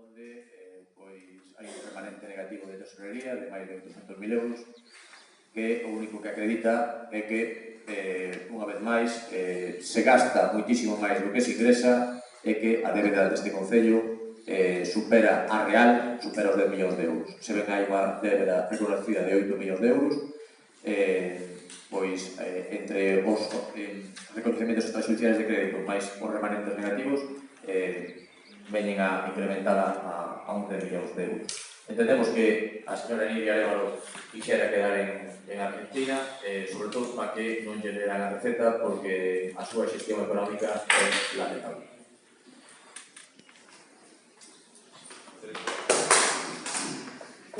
onde hai un remanente negativo de tesorería de máis de 800.000 euros, que o único que acredita é que, unha vez máis, se gasta moitísimo máis do que se ingresa e que a débeda deste Concello supera a real, supera os 10 millóns de euros. Se ven hai unha débeda reconocida de 8 millóns de euros, pois entre os reconocimientos extrajudiciais de crédito máis os remanentes negativos veñen a incrementar a 11 millóns de euros. Entendemos que a señora Nidia Arévalo quixera quedar en Argentina, sobre todo para que non lle deran a receta, porque a súa xestión económica é lamentable.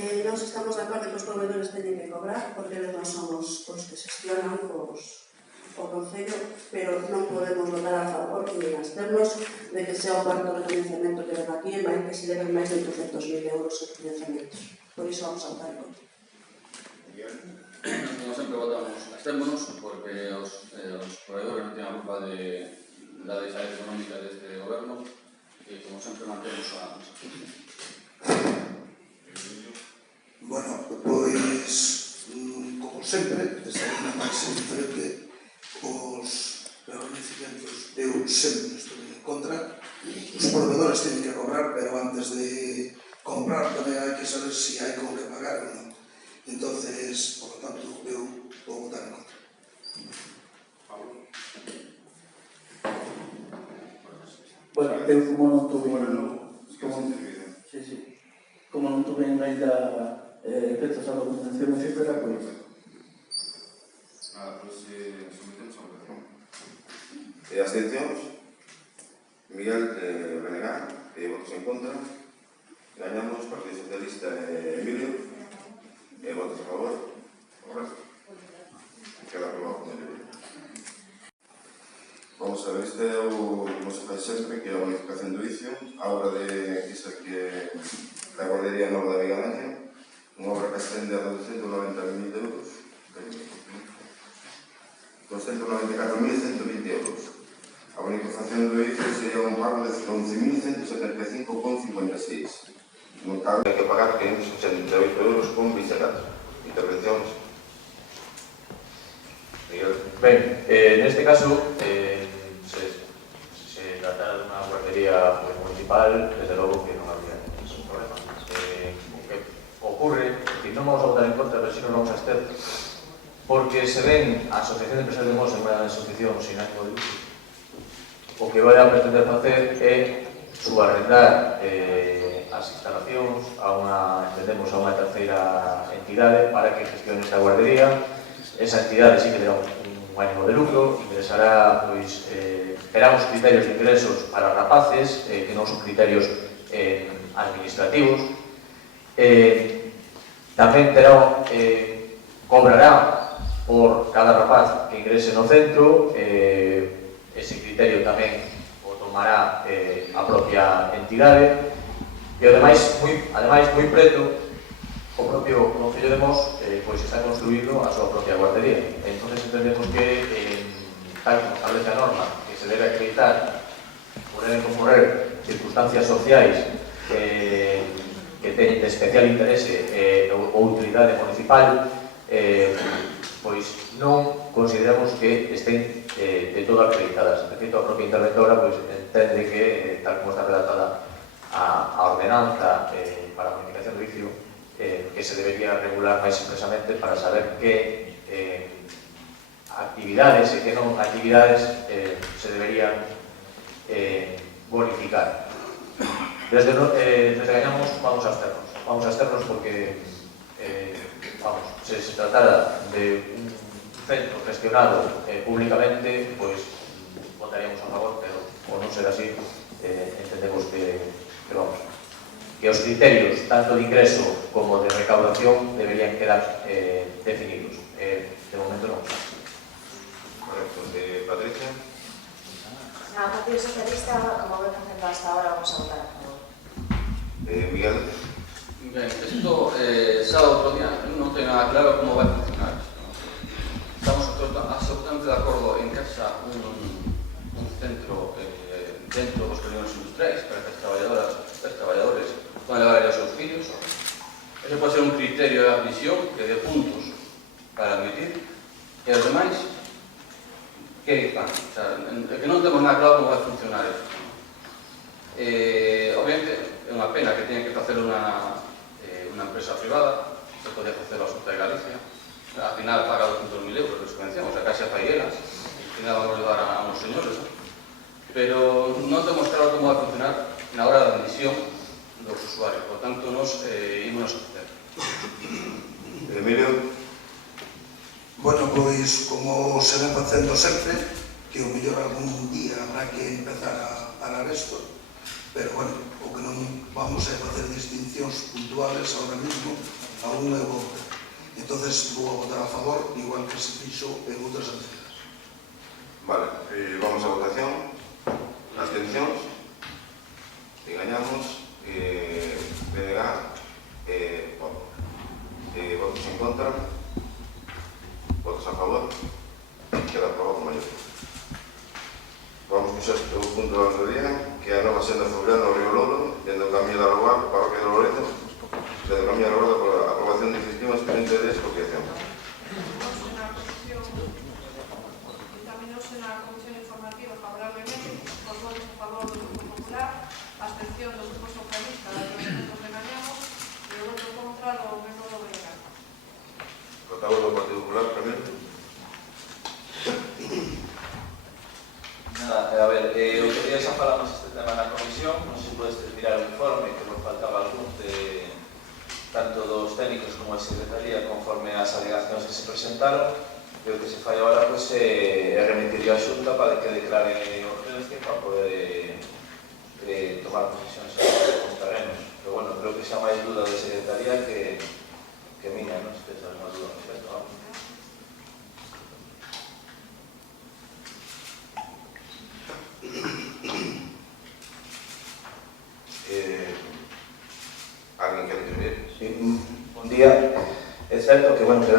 Nós estamos de acordo que os proveedores teñen que cobrar, porque eles non son os que xestionan o Concello, pero non podemos votar a favor ni absternos de que sea o cuarto refinanciamento que ven aquí, e máis que se deben máis de 800.000 euros en financiamentos. Por iso vamos a votar en contra. Como sempre votamos abstémonos, porque os proveedores non tienen a culpa de la desaire económica deste goberno, e como sempre mantemos a nosa posición. Bueno, pois, como sempre, desde a máis diferente, os reconhecimientos eu sempre estou en contra. Os proveedores teñen que cobrar, pero antes de comprar tamén hai que saber se hai con que pagar ou non. Entonces, por lo tanto, eu vou votar en contra. Bueno, eu como non tuve como non tuve ainda fechas a documentación, etcétera, pois sometemos a votación. Abstencións? Miguel Renegar, votos en contra. Gañamos Partido Socialista e Emilio, votos a favor. O resto queda aprobado con Emilio. Vamos a ver, este é o que se faz sempre, que é a bonificación do vicio, a obra de da guardería nova da Vigalaña, unha obra que ascende a 290.000 euros, 294.120 euros. A bonificación do vicio sería un pago de 11.175,56. No caso hai que pagar 588 euros con 24. Intervencións? Miguel. Ben, neste caso, se tratara dunha guardería municipal, desde logo que non habría ningún problema. O que ocurre, que non vamos a votar en contra, pero si non vamos a abster, porque se ven a Asociación de Empresarios de Mos en unha asociación sin ánimo de lucro, o que vai a pretender facer é subarrendar as instalacións entendemos, a unha terceira entidade para que gestione esta guardería. Esa entidade sí que terá un ánimo de lucro, ingresará, pois, terá uns criterios de ingresos para rapaces, que non son criterios administrativos. Tamén cobrará por cada rapaz que ingrese no centro, ese criterio tamén o tomará a propia entidade, e ademais, moi preto, o propio Concello de Mos está construído a súa propia guardería. Entón, entendemos que, tal como establece a norma, que se debe acreditar por deben concorrer circunstancias sociais que teñen de especial interese ou utilidade municipal, pois non consideramos que estén de todo acreditadas. De feito, a propia interventora entende que, tal como está redactada a ordenanza para a bonificación do vicio, que se debería regular máis expresamente para saber que actividades e que non actividades se deberían bonificar. Desde Gañamos vamos a absternos porque se tratara de un centro gestionado públicamente, pois votaríamos a favor, pero por non ser así, entendemos que os criterios tanto de ingreso como de recaudación deberían quedar definidos. De momento non. Correcto. Patricia. No, o Partido Socialista, como ven facendo hasta ahora, vamos a votar a favor. Miguel. Ben, isto xa outro día non ten nada claro como vai funcionar. Estamos absolutamente de acordo en que haxa un centro dentro dos polígonos industriais para que as traballadores poden levar aos seus fillos. Ese pode ser un criterio de admisión que de puntos para admitir, e os demais que fan, o sea, que non temos nada claro como vai funcionar isto. Obviamente é unha pena que teña que facer unha empresa privada, se pode facer a Xunta de Galicia, al final paga 200.000 euros de subvención, o sea, casi a faielas, al final vamos a levar a unos señores, ¿no? Pero non temos claro como vai funcionar na hora da admisión dos usuarios, por tanto, nos ímonos a facer. Emilio? Bueno, pois, como se ven facendo sempre, que o mellor algún día habrá que empezar a parar isto, pero, bueno, o que non vamos a facer distincións puntuales ahora mismo a un e o outro. Entonces, vou a votar a favor, igual que se fixo en outras anteriores. Vale, vamos a votación. Abstencións? Engañamos? PDG? Votos en contra? Votos a favor? Queda aprobado con mayoría. Vamos ao sexto punto da orde do día, que é a nova senda fluvial no Río Louro, dentro do Camiño da Lobar, parroquia de Loreto, dentro do Camiño da Lobar, por a aprobación definitiva expediente de expropiación. Examinóse na Comisión Informativa favorablemente, os votos a favor do Grupo Popular, a abstención do Grupo Socialista da Ayuntamiento de Gañamos e o voto contra do membro do BNG. Portavoz do Partido Popular, primeiro. Nada, a ver, outro día xa falamos este tema na comisión, non se pode mirar o informe, que nos faltaba algún de tanto dos técnicos como a Secretaría conforme as alegacións que se presentaron, e o que se fai agora pois, é remitirlo a Xunta para que declare urgencia para poder tomar posicións sobre os terrenos. Pero bueno, creo que xa máis duda de Secretaría que miña, non? Se tens alguna duda ao respecto, vamos. Alguén quere intervir? Sí, bon día. É certo que, bueno, que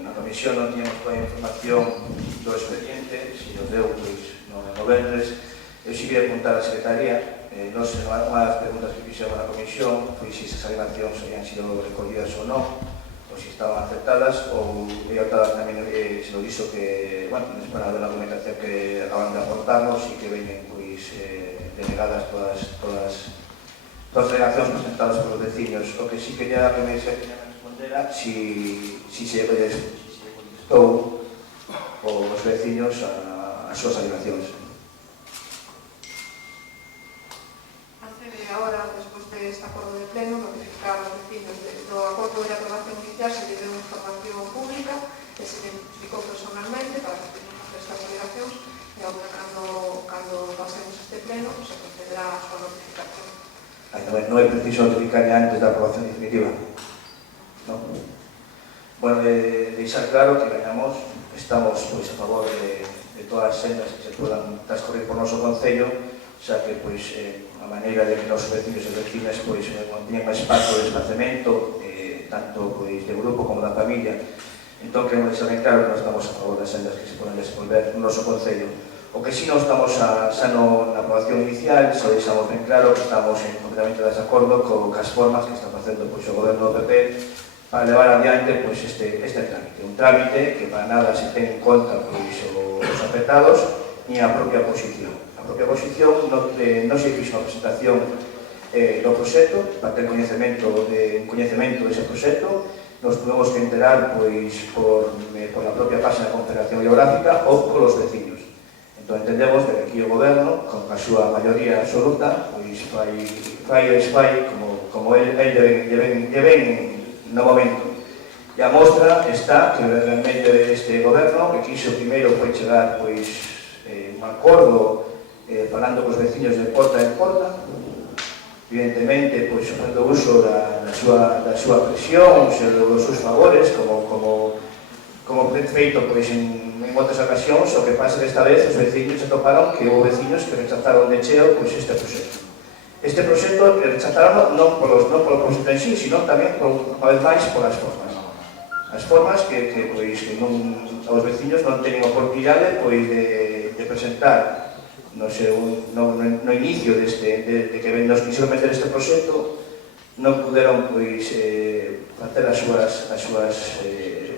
na comisión non tiñamos toda a información do expediente, se nos deu, pois, no venres. Eu si queria apuntar a Secretaría, non sei, unha das preguntas que fixemos na comisión foi se esas alegacións habían sido recollidas ou non, ou se estaban aceptadas, ou tamén se nos dixo que, bueno, para ver a documentación que acaban de aportarnos e que veñen, pois, denegadas todas as alegacións presentadas polos veciños. O que sí quería que me respondera si se contestou os veciños as súas alegacións. Accede agora, despois deste acordo de pleno, notificar aos vecinos do acordo de aprobación inicial, se lle deu información pública e se lle explicou personalmente para que teñamos estas alegacións, e agora cando pasemos este pleno se procederá a súa notificación. Non é preciso notificar antes da aprobación definitiva. Non? Bueno, deixar claro que Gañamos estamos pois, a favor de todas as sendas que se podan transcorrer por noso concello, xa que pois, a maneira de que nosos vecinos e vecinas pois, manteñan máis espazo de espacemento, tanto pois, de grupo como da familia. Entón, queremos deixar ben claro que non estamos a favor das sendas que se poden desenvolver no noso concello. O que si non estamos xa na aprobación inicial, xa deixamos ben claro que estamos completamente de desacordo cas formas que está facendo pois, o goberno do PP para levar adiante pois, este trámite. Un trámite que para nada se ten en conta pois, os afectados ni a propia oposición. A propia oposición non se fixo unha presentación do proxecto para ter coñecemento dese proxecto. Nos podemos que enterar pois, por a propia página da Confederación Geográfica ou polos veciños. Entón, entendemos que aquí o goberno, con a súa maioría absoluta, pois fai como el lle ven no momento. E a mostra está que realmente este goberno, que quiso primeiro foi chegar pois, un acordo falando cos veciños de porta en porta, evidentemente, pois, facendo uso da súa presión, dos seus favores, como feito pois, en outras ocasións. O que pasa que esta vez os veciños se toparon que houve veciños que rechazaron de cheo pois, este proxecto. Este proxecto rechazaron non polo proxecto en sí, sino tamén, unha vez máis, polas formas. As formas que os veciños non teñen oportunidade pois, de presentar no inicio de que nos quixeron meter este proxecto, non puderon pois, facer as súas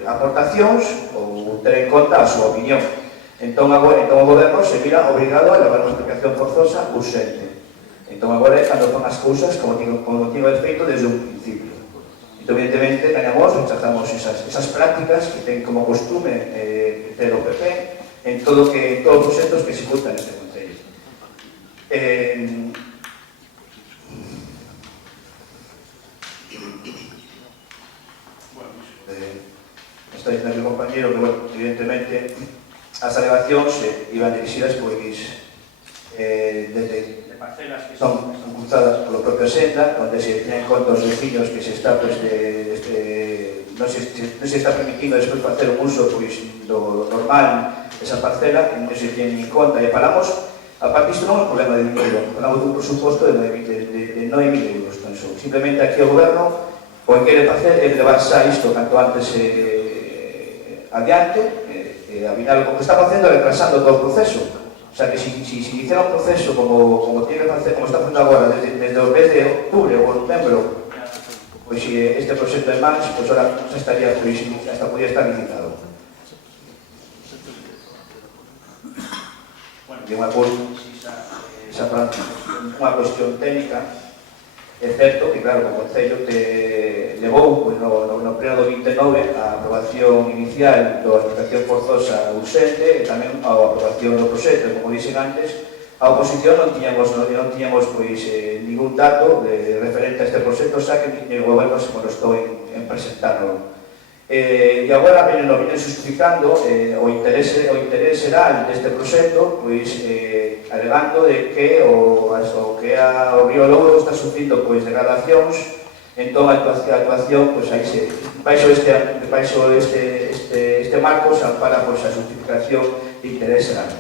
aportacións ou ter en conta a súa opinión. Entón o goberno se mira obrigado a levar unha explicación forzosa urxente. Entón agora é cando fan as cousas como tiño feito desde un principio. Entón, evidentemente, gañamos, rechazamos esas prácticas que ten como costume ter o PP en todos os proxectos que se executan neste Concello. Está dicindo aquí o compañero que, bueno, evidentemente, as alegacións iban dirixidas desde parcelas que son cruzadas polo propio Senda, onde se tienen en conta os veciños que se está non se está permitindo despois facer un uso do normal desa parcela, e non se tienen en conta, e falamos, aparte isto non é un problema de dinero, falamos dun presuposto de 9.000 euros, simplemente aquí o goberno o que quere facer é levar xa isto canto antes adiante, ao final o que está facendo é retrasando todo o proceso. O sea que si iniciara un proceso como tiene que facer, como está facendo agora desde o mes de octubre ou novembro, pois se este proxecto é máis, pois ahora xa estaría, hasta podría estar licitado. Bueno, de unha cuestión técnica. É certo que, claro, o Concello levou no pleno do 29 a aprobación inicial da aplicación forzosa urxente e tamén a aprobación do proxecto. Como dixen antes, a oposición non tiñamos ningún dato referente a este proxecto, xa que o goberno se molestou en presentarlo. E agora vienen justificando o interés xeral deste proxecto, alegando de que o Río Louro está sufrindo degradacións, entón a actuación baixo este marco se ampara a justificación de interés xeral.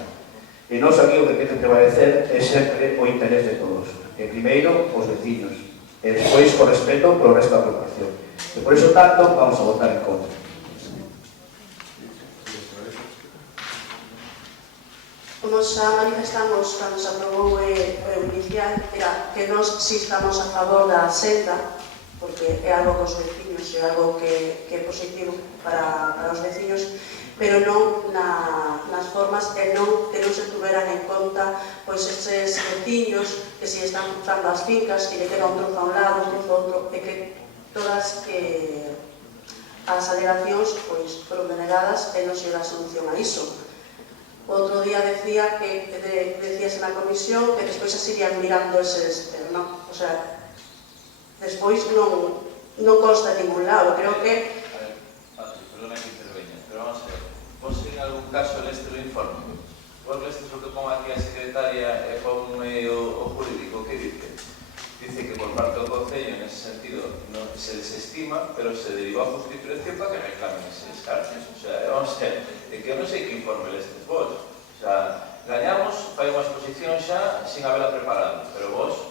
E nós aquí o que quere prevalecer é sempre o interés de todos, e primeiro os veciños, e despois o respeto polo resto da población. E por iso tanto vamos a votar en contra. Como xa manifestamos cando se aprobou o inicial, era que nós si estamos a favor da senda, porque é algo que os veciños, é algo que é positivo para os veciños, pero non nas formas e non que non se tuveran en conta eses veciños que si están cruzando as fincas, que lle queda un trozo a un lado, un trozo a outro, e que todas as alegacións foron denegadas e non se dá solución a iso. Outro día decíase na comisión que despois se irían mirando eses, pero non, o sea, despois non consta en ningún lado, creo que... Perdona que interveña, pero vamos a ver, vos en algún caso leste o informe? Vos leste o que pon aquí a secretaria e pon o jurídico, que dice? Dice que por parte do Concello, en ese sentido, non se desestima, pero se deriva a justiprecio para que reclamen eses cartos. O sea, vamos a ver, que eu non sei que informe lestes vos. O sea, gañamos, fai unha exposición xa sin haberla preparado, pero vos,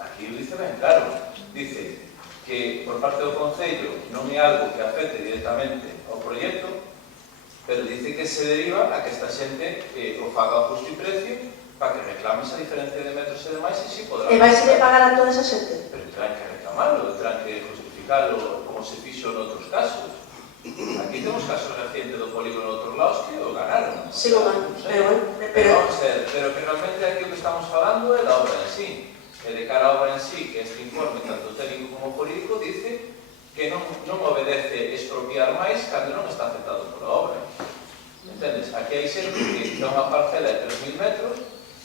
aquí o dice ben claro, dice que por parte do Concello non é algo que afecte directamente ao proxecto, pero dice que se deriva a que esta xente o faga a justiprecio para que reclames a diferencia de metros e demais e si podrá... E vais a pagar a toda esa xente? Pero terán que reclamarlo, terán que justificarlo como se fixo noutros casos. Aquí temos casos recientes do polígono de outros lados que o ganaron. Sí, o ganaron, pero que realmente aquí o que estamos falando é da obra en sí. E de cara á obra en sí, que este informe, tanto técnico como jurídico, dice que non obedece expropiar máis cando non está afectado pola obra. Entendes? Aquí hai xente que dá unha parcela de 3.000 metros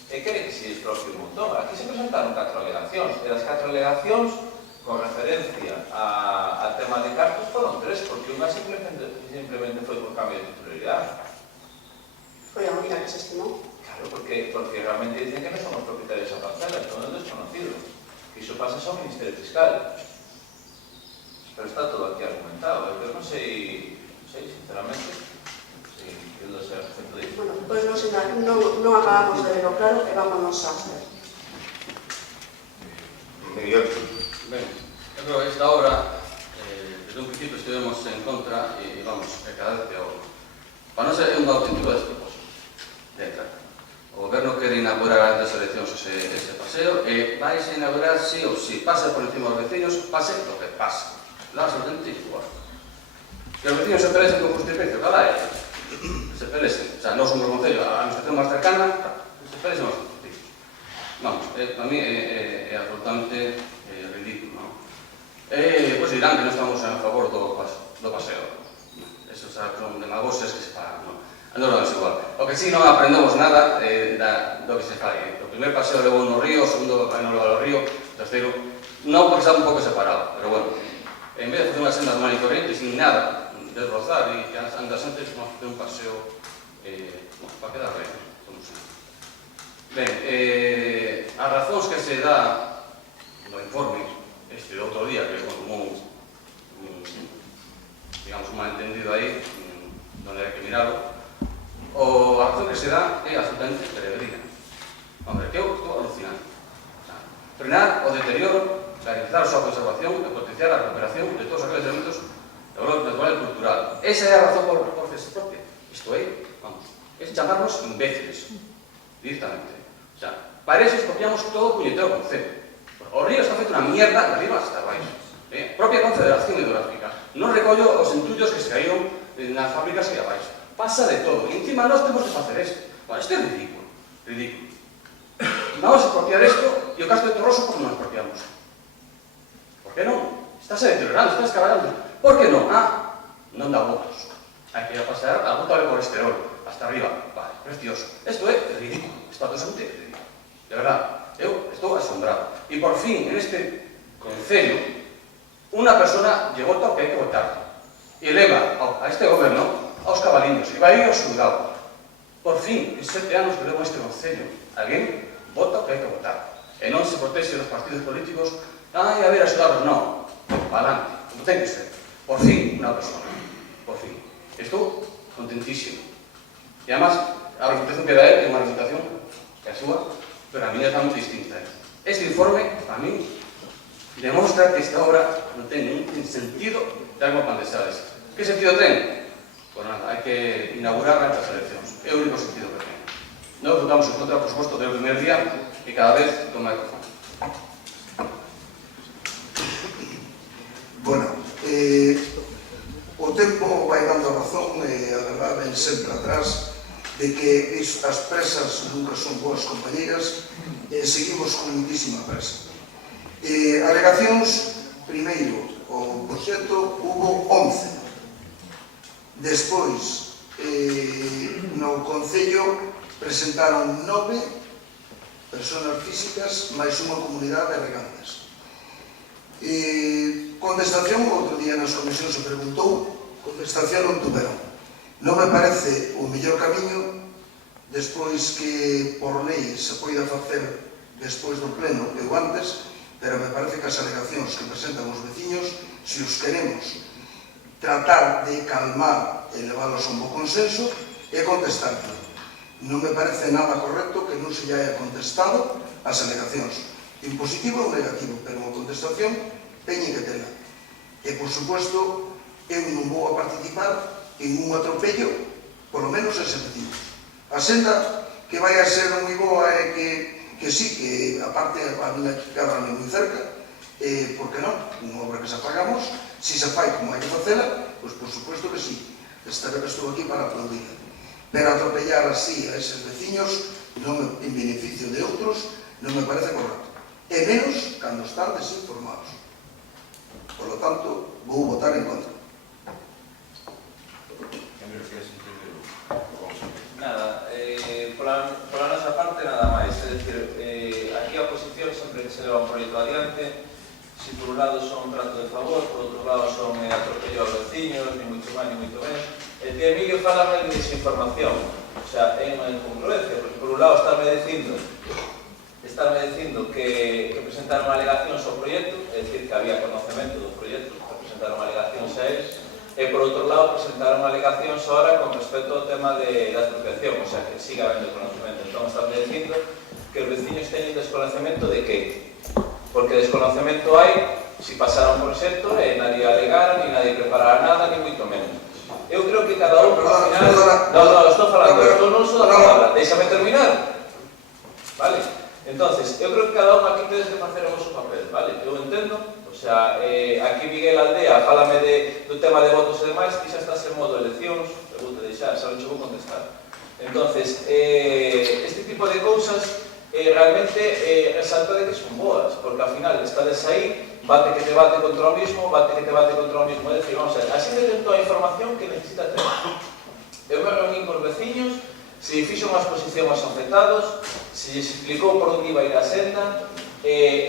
e quere que se expropie un montón. Aquí se presentaron 4 alegacións, e das 4 alegacións, con referencia a tema de cartos, foron 3, porque unha simplemente foi por cambio de titularidade. Foi a única que se estimou. Claro, porque realmente dicen que non somos propietarios da parcela, esto non é desconocido. Que iso pasa ao Ministerio Fiscal. Pero está todo aquí argumentado, pero non sei, sinceramente, que do ser efecto disso. Bueno, pois non acabamos de verlo claro e vámonos a hacer. Miguel. Ben, eu creo que esta obra, desde un principio estivemos en contra e vamos, cada vez peor. Para nós é un auténtico despropósito de entrada. O goberno quere inaugurar antes das eleccións ese paseo e vais a inaugurar sí ou sí, pase por encima dos vecinos, pase lo que pase. Lá absolutamente igual. Que os vecinos se pelesen con justicia, cada é, se pelesen. O sea, non somos concello, a administración máis cercana, se pelesen os vecinos. Vamos, para mí é absolutamente ridículo, non? Pois dirán que non estamos a favor do paseo. Esos son demagoxias que se pagan, non? Non é igual. O que sí non aprendemos nada do que se fai. O primer paseo levou no río, o segundo non levou ao río, o terceiro non porque está un pouco separado, pero bueno, en vez de facer unha senda normal e corriente sin nada, desbrozar e andas antes, vamos a facer un paseo para quedar ben, como sempre. Ben, as razóns que se dá no informe este do outro día, que é como digamos un malentendido aí, donde hai que mirarlo, a razón que se dá é absolutamente peregrina. Hombre, que eu estou alucinando. Frenar o deterioro, garantizar a súa conservación e potenciar a recuperación de todos aqueles elementos do valor natural e cultural. Esa é a razón por cese propia. Isto é, vamos, é chamarnos imbéciles, directamente. O sea, para eso expropiamos todo o puñetero concepto. O río está feito unha mierda de arriba hasta abaixo. Propia Confederación Hidrográfica. Non recollo os entullos que se caíron nas fábricas aí abaixo. Pasa de todo. E encima nós temos que facer isto. Bueno, isto é ridículo. Ridículo. Vamos a expropiar isto e o Castro de Torroso por que non expropiamos. Por que non? Estás deteriorando, estás cargando. Por que non? Non dá votos. Hai que ir a pasear a gota de colesterol. Hasta arriba. Vale, precioso. Isto é ridículo. Isto é absolutamente ridículo. De verdad. Eu estou asombrado. E por fin, en este concello, unha persona lle vota o que hai que votar. E leva a este goberno aos cabaliños. E vai aos xulgados. Por fin, en 7 anos que levo este concello, alguén vota o que hai que votar. E non se protexe dos partidos políticos. A ver, axudaros, non. Para adelante, como ten que ser. Por fin, unha persona. Por fin. Estou contentísimo. E además, a representación que dá é unha representación que a súa, pero a miña é moi distinta. Este informe, a mí, demostra que esta obra non ten ningún sentido de algo pandesales. Que sentido ten? Pues nada, hai que inaugurar antes das eleccións. É o único sentido que ten. Nós votamos en contra, por suposto, desde o primer día e cada vez con máis razón. Bueno, o tempo vai dando razón e a verdade ven sempre atrás de que as presas nunca son boas compañeras e seguimos con muitísima presa. Alegacións, primeiro, o proxecto hubo 11. Despois, no Concello presentaron 9 persoas físicas máis unha comunidade de regantes. Contestación, outro día nas comisións se preguntou, contestación non tuveron. Non me parece o mellor camiño, despois que por lei se poida facer despois do pleno que o antes, pero me parece que as alegacións que presentan os veciños, se os queremos tratar de calmar e leválos a un bo consenso, é contestarlo. Non me parece nada correcto que non se lle haya contestado as alegacións. En positivo ou negativo, pero a contestación teñen que tela. E, por suposto, eu non vou a participar en un atropello, polo menos ese vecinos. A senda que vai a ser moi boa é que sí, que aparte a miña quedra moi cerca, por que non? Unha obra que se pagamos, se se fai como hai que facela, pois por suposto que sí. Estou aquí para aplaudir. Pero atropellar así a eses veciños, non en beneficio de outros, non me parece correcto. E menos cando están desinformados. Por lo tanto, vou votar en contra. Nada, pola nosa parte nada máis, é dicir, aquí a oposición sempre que se leva un proxecto adiante, si por un lado son un trato de favor, por outro lado son atropello aos veciños, ni moito máis, ni moito menos, e que Emilio fala de desinformación, o sea, é unha incongruencia, porque por un lado estarme dicindo que presentaron alegacións ao proxecto, é dicir, que había conocemento do proxecto, que presentaron alegacións a eles, e por outro lado presentaron alegacións ahora con respecto ao tema da expropiación, o sea, que siga habendo conocemento. Entón, estamos dicindo que os veciños teñen desconocemento de que? Porque desconocemento hai se pasara un proxecto e nadie alegara, ni nadie preparara nada, ni moito menos. Eu creo que cada un, ao final... Non, estou falando, estou non uso da palabra. Déixame terminar. vale? Entonces, eu creo que cada un aquí tedes que facer o vosso papel, vale? Eu entendo, o sea, aquí Miguel Aldea fálame do tema de votos e demais, que xa estás en modo eleccións, eu vou te deixar, xa non che vou contestar. Entonces, este tipo de cousas realmente resalta de que son boas, porque ao final estades aí, bate que te bate contra o mismo, bate que te bate contra o mismo, é dicir, vamos a ver, así de toda a información que necesita ter. Eu me reuní con veciños, se fixo unha exposición aos afectados, se lles explicou por onde iba a ir a senda,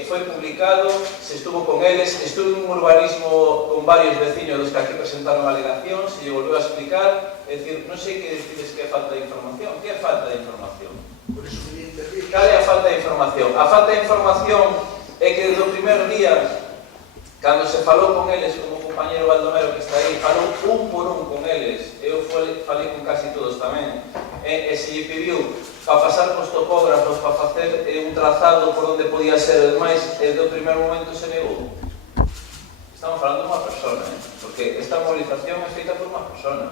foi publicado, se estuvo con eles, estuve en un urbanismo con varios veciños dos que aquí presentaron alegación, se lle volveu a explicar, é dicir, non sei que decides que é falta de información, que é falta de información? Por eso me interrumpe. Cal é a falta de información? A falta de información é que desde o primer día, cando se falou con eles, como o compañero Baldomero que está aí, falou un por un con eles, eu falei con casi todos tamén, e se lle pediu para pasar cos topógrafos, para facer un trazado por onde podía ser e demais, e do primer momento se negou. Estamos falando de unha persona, porque esta movilización é feita por unha persona.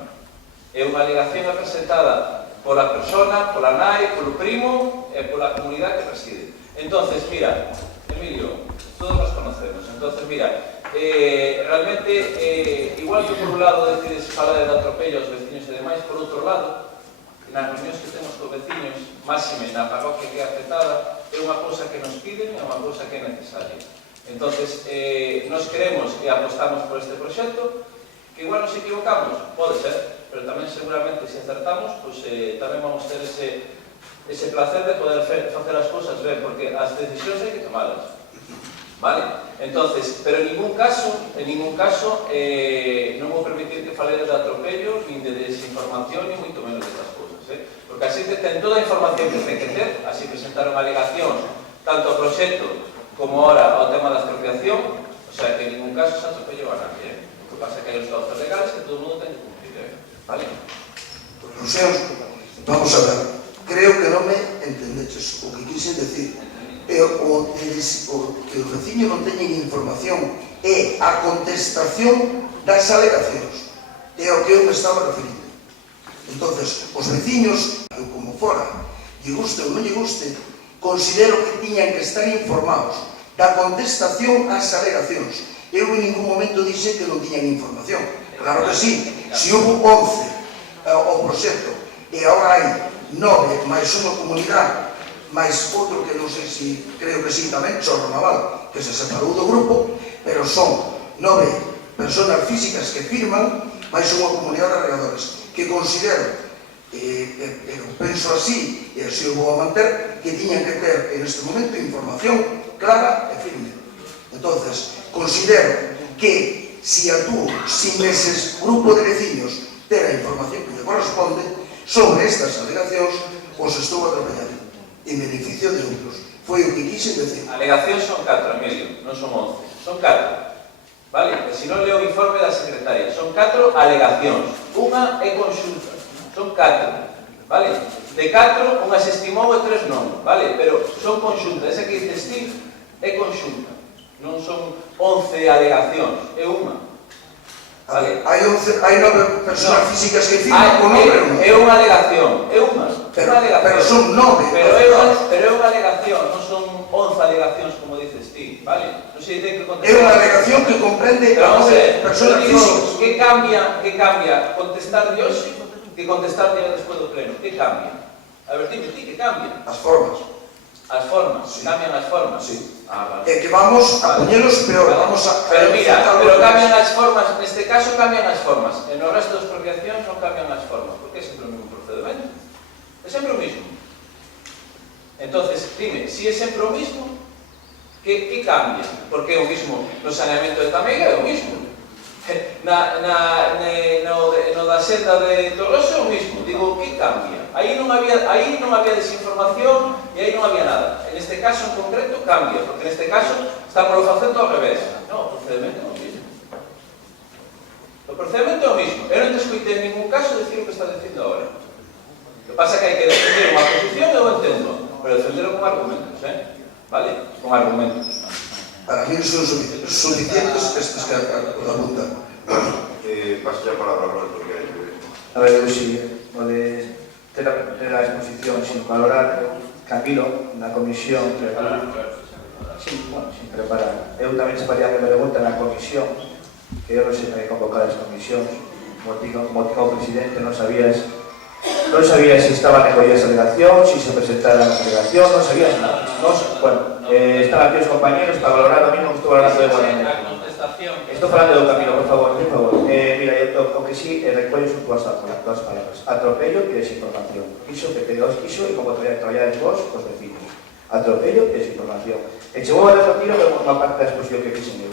É unha alegación presentada pola persona, pola nai, polo primo e pola comunidade que preside. Entonces, mira, Emilio, todos nos conocemos. Entonces, mira, realmente, igual que por un lado decides falar de atropello aos veciños e demais, por outro lado, nas reunións que temos con veciños, máxime na parroquia que é afectada, é unha cousa que nos piden e unha cousa que é necesaria. Entonces, nos queremos e apostamos por este proxecto, que igual nos equivocamos, pode ser, pero tamén seguramente se acertamos, pois tamén vamos ter ese placer de poder facer as cousas ben, porque as decisións hai que tomalas, vale? Entonces, pero en ningún caso, non vou permitir que fale de atropello, nin de desinformación, nin moito menos destas cousas, porque así ten toda a información que ten que ter, así presentaron alegacións, tanto ao proxecto como ahora ao tema da expropiación, o sea, que en ningún caso se atropellou a nadie, O que pasa é que hai os causas legales que todo o mundo ten que cumplir, vale? Conclusións, vamos a ver, creo que non me entendeches o que quise decir. O que o veciño non teñen información é a contestación das alegacións, é o que eu me estaba referindo. Entonces, os veciños, eu como fora, lle guste ou non lle guste, considero que tiñan que estar informados da contestación ás alegacións. Eu en ningún momento dixe que non tiñan información. Claro que sí, se hubo 11 o proxecto e agora hai 9 máis unha comunidade máis outro que non sei se, creo que sí tamén, Chorro Naval, que se separou do grupo, pero son 9 persoas físicas que firman máis unha comunidade de regadores que considero, eu penso así e así o vou a manter, que tiñan que ter en este momento información clara e firme. Entonces, considero que si actúo sin ese grupo de veciños ter a información que me corresponde sobre estas alegacións, os estou atropellando en beneficio de outros. Foi o que quise decir. Alegacións son 4, Emilio, non son 11. Son 4. Vale? E se non leo o informe da secretaria, son 4 alegacións. Unha é conxunta. Son 4. Vale? De 4, unha se estimou e 3 non. Vale? Pero son conxuntas. Esa que dices ti é conxunta. Non son 11 alegacións. É unha. Vale? Hai 9 persoas físicas que firman con nombre ou non? É unha alegación. É unha. Pero son 9. Pero é unha alegación, non son 11 alegacións como dices ti, vale? Non sei, ten que contestar. É unha alegación que comprende a 9 persoas físicas. Que cambia contestar de hoxe que contestar de despois do pleno? Que cambia? A ver, dime ti, que cambia? As formas. As formas? Cambian as formas? Sí. Vale. É que vamos a poñelos peor, vamos a... Pero mira, pero cambian as formas, neste caso cambian as formas, e no resto das expropiacións non cambian as formas, porque é sempre o mesmo procedimento. É sempre o mismo. Entonces, dime, si é sempre o mismo, que cambia? Porque é o mismo no saneamento de Tamega, é o mismo. No da senda de Torroso é o mismo. Digo, que cambia? Aí non había desinformación e aí non había nada. En este caso en concreto cambia, porque neste caso estamos facendo ao revés. Non, o procedimento é o mismo. O procedimento é o mismo. Eu non te escoitei en ningún caso decir o que estás dicindo agora. O que pasa é que hai que defender unha posición, eu entendo, pero defenderlo con argumentos, vale? Con argumentos. Para mí son suficientes estes que apuntan. Paso ya a palabra a Roberto, que hai que ver. A ver, eu si, o de ter a exposición sin valorar, Camilo, na comisión... Sí, bueno, sin preparar. Eu tamén se faría que me pregunta na comisión, que eu non sei me convocar as comisións, como tico presidente, non sabía se estaban recollidas a delegación, se presentara a delegación, non sabía nada. Bueno, están aquí os compañeros para valorar o mismo que estou hablando de Guadalajara. Estou falando do Camilo, por favor. Mira, o que sí, recollo son dúas palabras. Atropello e desinformación. Iso que quedos, iso e como traballades vos, os vecinos. Atropello e desinformación. E chegou a repetir unha parte da exposición que fixen eu.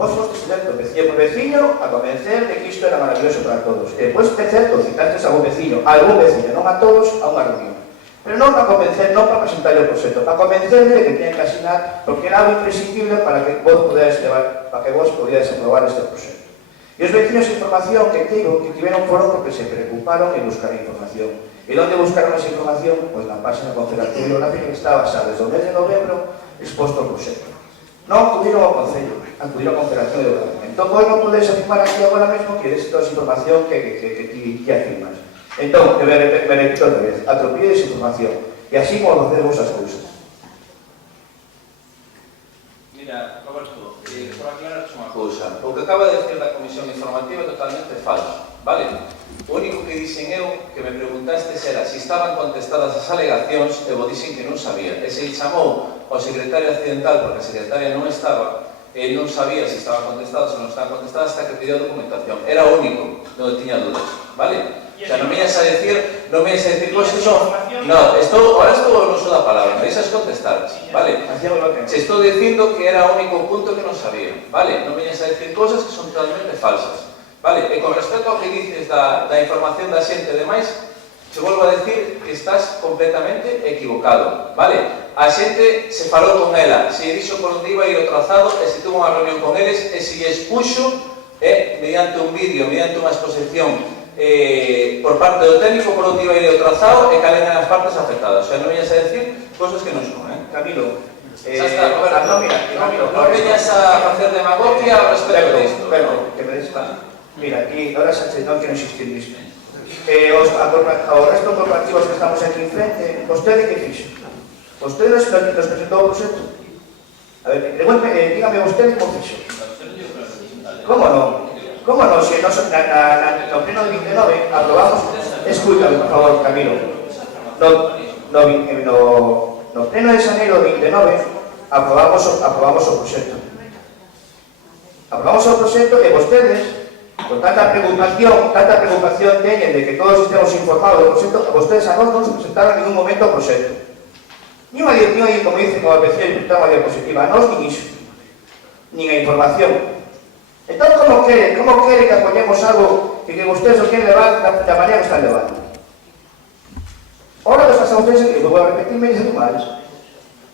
Vos fostes certo, veciño a convencer de que isto era maravilloso para todos. E depois, é certo, citastes a algún veciño, non a todos, a unha reunión. Pero non para convencer, non para presentar o proxecto, para convencerle de que tienen que asinar, porque era algo imprescindible para que vos podíades aprobar este proxecto. E os veciños de información que tiveron foron porque se preocuparon en buscar información. E onde buscaron esa información? Pois na página Confederación Hidrográfica que está basada desde o mes de novembro exposto ao proxecto. Non acudiron ao Concello, acudiron á Confederación Hidrográfica. Entón, vos non podedes afirmar aquí agora mesmo que eres toda esa información que afirmas. Entón, me repito outra vez, atropello de desinformación. E así como facemos as cousas. Mira, Roberto, por aclarar unha cousa. O que acaba de decir da Comisión Informativa é totalmente falso, vale? O único que dixen eu, que me preguntastes era se estaban contestadas as alegacións e vos dixen que non sabía. E se chamou ao secretario accidental porque a secretaria non estaba, e non sabía se estaban contestadas ou non estaban contestadas hasta que pidió a documentación. Era o único, non tiña dudas, vale? O sea, non me ibas a decir cosas son... No, ahora estou no uso da palabra, me deixas contestar, vale? Se estou dicindo que era o único punto que non sabía, vale? Non me ibas a decir cosas que son totalmente falsas, vale? E con respecto ao que dices da información da xente e demais, te volvo a decir que estás completamente equivocado, vale? A xente se falou con ela, se dixo por onde iba a ir o trazado e se tuvo unha reunión con eles e se expuxo mediante un vídeo, mediante unha exposición por parte do técnico por onde iba a ir o trazado e calen as partes afectadas. O sea, non veñas a decir cosas que non son, Camilo, xa está, Roberto, non veñas a facer demagogia ao respecto disto. Que me despa. Mira, aquí, ahora Sánchez non quero insistir nisto. Ao resto corporativos que estamos aquí enfrente, vostede que fixo? Vostede nos presentou o proxecto? A ver, dígame vostede como fixo. Como non? Como non? Se no pleno de 29 aprobamos... Escúchame, por favor, Camilo. No pleno de xaneiro de 29 aprobamos o proxecto. Aprobamos o proxecto e vostedes, con tanta preocupación teñen de que todos estemos informados do proxecto, vostedes a nós non se presentaron en ningún momento o proxecto. Ni como dice, como decía, unha diapositiva, a nós nin iso, nin a información. Entón, como quere que apoyemos algo que vostedes o queren levar da maneira que están levando? Ahora dos pasamos ustedes que vou a repetir me dicen mal.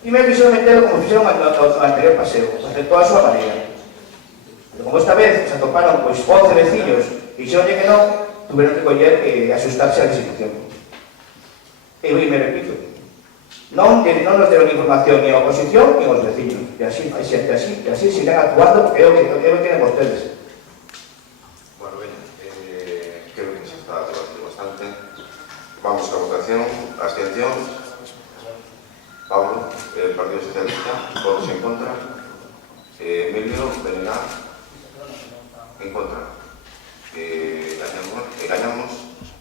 Primeiro quixeron meterlo como fixeron no anterior paseo, de toda a súa maneira. Pero como esta vez se atoparon 11 veciños e dixeron que non, tuvieron que coller e asustarse a la situación. E me repito, non nos deron información ni a oposición ni aos veciños. E así siguen actuando porque é o que queren vostedes. Bueno, ben, creo que se está debatiendo bastante. Vamos a votación. Abstención. Pablo, Partido Socialista. Votos en contra. Emilio, Benegá. En contra. Gañamos.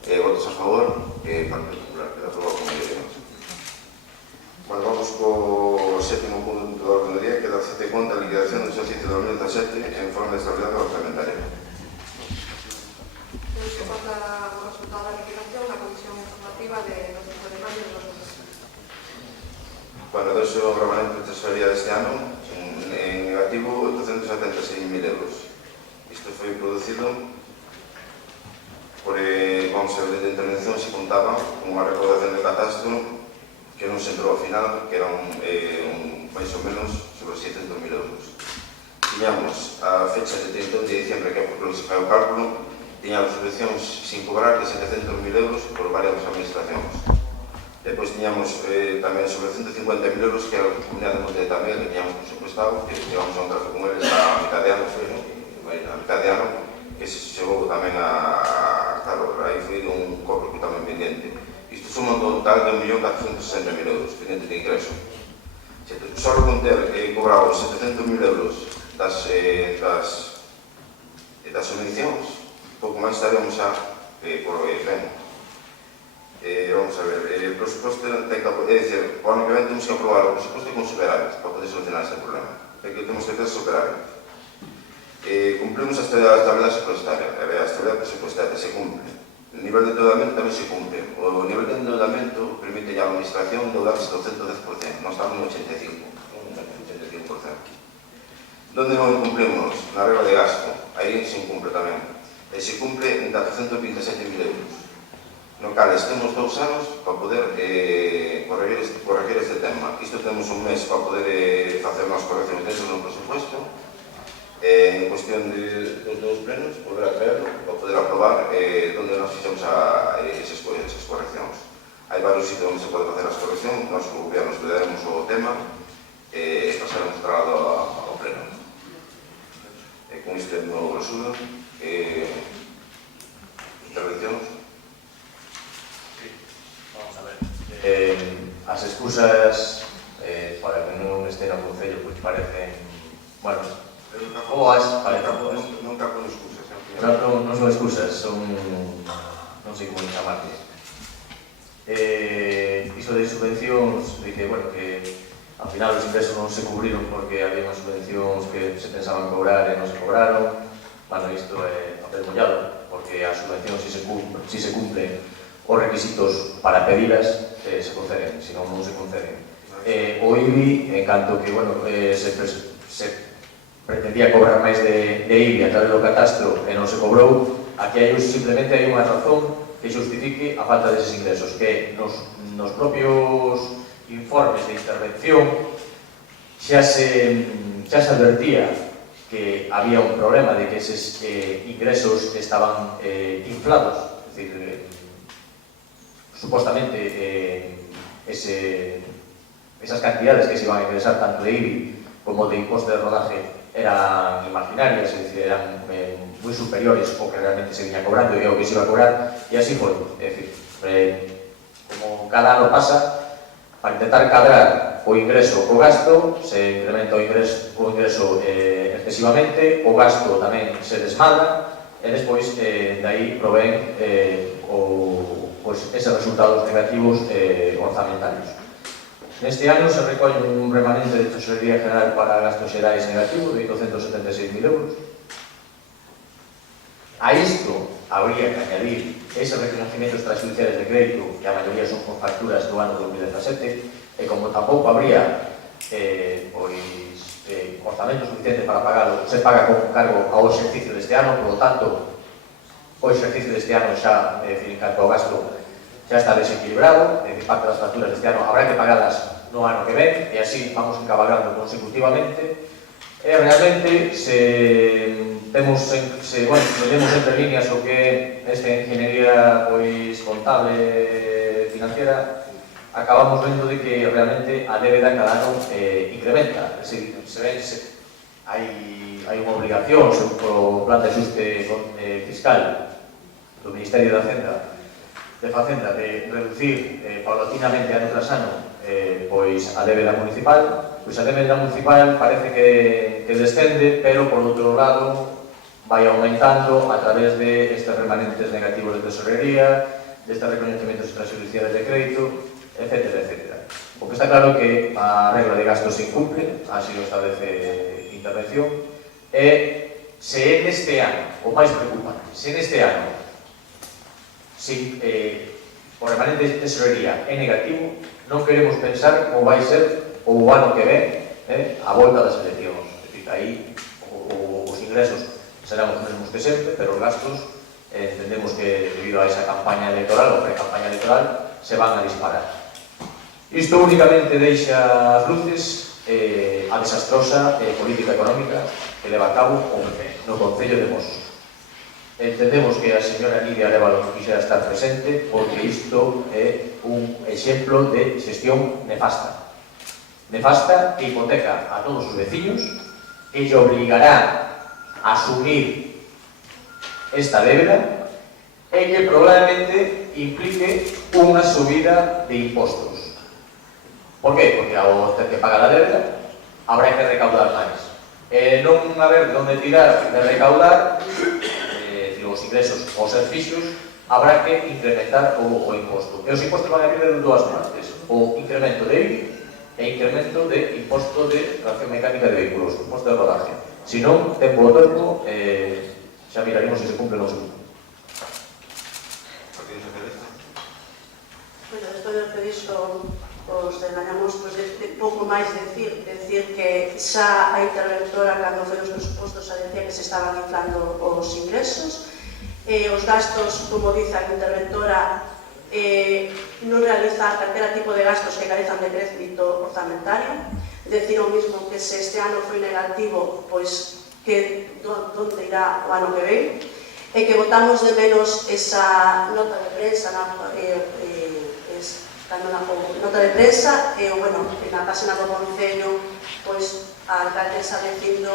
Votos a favor. Partido Popular. Queda aprobado con mayoría. Bueno, vamos co sétimo punto do orden do día, que é da CT contra a liquidación do exercicio 2017 en forma de extraordinaria parlamentaria. Se conta o resultado da liquidación na Comisión Informativa de 25 de maio de 2017. Bueno, doxe o remanente de tesorería deste ano en negativo 876.000 euros. Isto foi producido por, vamos a ver, de intervención se contaba con unha recaudación de catastro que non se entrou ao final, que era máis ou menos sobre 700.000 euros. Tiñamos a fecha de 31 de diciembre, que é porque se fai o cálculo, tiñamos subvencións sin cobrar de 700.000 euros por varias administracións. Depois tiñamos tamén sobre 150.000 euros, que era o que combinamos de tamén, que tiñamos presupuestado, que llevamos a un trato con eles a mitad de ano, que se chegou tamén a... Claro, aí foi un cobro que tamén pendiente. Isto suma un total de 1.460.000 euros pendente de ingreso. Só con ter cobrado 700.000 euros das subvencións, pouco máis estaríamos xa por ben. Vamos a ver, o presuposto ten que, é dicir, o ano que ven temos que aprobar o presuposto con superávit para poder solucionar este problema. É que temos que ter superávit. Cumplimos a estabilidade presupuestaria, a estabilidade presupuestaria se cumple. El nivel de endeudamento tamén se cumple. O nivel de endeudamento permite a administración endeudarse do 110%, non estamos no 85%. Donde non cumplimos? Na regla de gasto, aí se incumple tamén. Se cumple en 427.000 euros, no cal temos 2 anos para poder corregir este tema. Isto temos un mes para poder facer unhas correccións dentro do presupuesto, en cuestión dos 2 plenos, poder atraerlo para poder aprobar onde nos fixemos esas correccións. Hai varios sitios onde se pode facer as correccións, nós como goberno estudaremos o tema e pasaremos trasladado ao pleno. Con isto é o meu resumo. Intervencións? Vamos a ver. As excusas para que non este no Concello pois parecen, bueno, boas, Non capo de excusas. Non son excusas, son, non sei como chamarles. Iso de subvencións, de que, bueno, que ao final os ingresos non se cubriron porque había unhas subvencións que se pensaban cobrar e non se cobraron. Bueno, isto é papel mollado, porque as subvencións si se cumplen os requisitos para pedilas, se conceden, senón non se conceden. O IBI, en canto que, bueno, se pretendía cobrar máis de IBI a través do catastro e non se cobrou, aquí simplemente hai unha razón que justifique a falta deses ingresos, que nos propios informes de intervención xa se advertía que había un problema de que eses ingresos estaban inflados, es decir, supostamente esas cantidades que se iban a ingresar tanto de IBI como de imposto de rodaje eran imaginarias, es decir, eran moi superiores ao que realmente se viña cobrando e ao que se iba a cobrar, e así foi. É dicir, como cada ano pasa, para intentar cadrar o ingreso co gasto, se incrementa o ingreso excesivamente, o gasto tamén se desmadra, e despois de aí provén eses resultados negativos orzamentarios. Neste ano se recolle un remanente de Tesorería General para gastos xerais negativo de 876.000 euros. A isto habría que añadir eses reconocimientos extrajudiciales de crédito, que a maioría son con facturas do ano 2017, e como tampouco habría orzamento suficiente para pagalo, se paga con cargo ao exercicio deste ano, por lo tanto, o exercicio deste ano xa, en canto ao gasto, xa está desequilibrado, en parte das facturas deste ano habrá que pagalas no ano que ven, e así vamos encabalgando consecutivamente, e realmente temos entre líneas o que esta ingeniería contable financiera, acabamos vendo de que realmente a débeda cada ano incrementa, es decir, hai unha obligación sobre o plan de ajuste fiscal do Ministerio de Facenda de reducir paulatinamente ano tras ano a débeda municipal. Pois a débeda municipal parece que descende, pero por outro lado vai aumentando a través de estes remanentes negativos de tesorería, destes reconocimientos extrajudiciales de crédito, etcétera, etcétera. O que está claro que a regla de gastos se incumple, así lo establece intervención, e se neste ano, o máis preocupante, se neste ano o remanente de tesorería é negativo, non queremos pensar como vai ser o ano que ven a volta das eleccións. É dicir, aí os ingresos serán os mesmos que sempre, pero os gastos entendemos que debido a esa campaña electoral ou pre-campaña electoral se van a disparar. Isto únicamente deixa as luces a desastrosa política económica que leva a cabo o PP no Concello de Mos. Entendemos que a señora Lidia Arévalo non quixera estar presente porque isto é un exemplo de xestión nefasta. Nefasta que hipoteca a todos os veciños, que lle obligará a asumir esta débeda é que probablemente implique unha subida de impostos. Por qué? Porque ao ter que pagar a débeda habrá que recaudar máis. Non haber onde tirar de recaudar, os ingresos ou servicios, habrá que incrementar o imposto. E os impostos van a vir de dúas partes: o incremento de IBI e incremento de imposto de tracción mecánica de vehículos, imposto de rodaje. Se non, tempo ao tempo, xa miraremos se se cumple ou non se cumple. Bueno, despois do que dixo os de Gañamos, pouco máis decir que xa a interventora, cando foi os presupostos, xa decía que se estaban inflando os ingresos, os gastos, como dice a interventora, non realizar calquera tipo de gastos que carezan de crédito orzamentario, decir o mismo que se este ano foi negativo, pois que onde irá o ano que ven, e que votamos de menos esa nota de prensa nota de prensa e, bueno, na página do Concello, pois a alcaldesa dicindo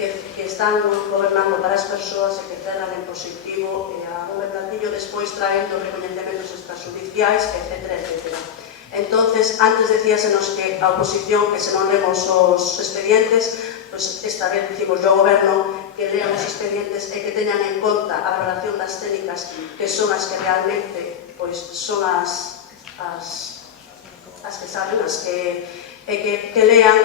que están gobernando para as persoas e que cerran en positivo e a gobernatillo despois traendo recoñecementos extrajudiciais, etc. Entonces, antes decíasenos que a oposición, que se non lemos os expedientes, pois esta vez dicimos ao goberno que lean os expedientes e que teñan en conta a valoración das técnicas, que son as que realmente pois son as que saben, que lean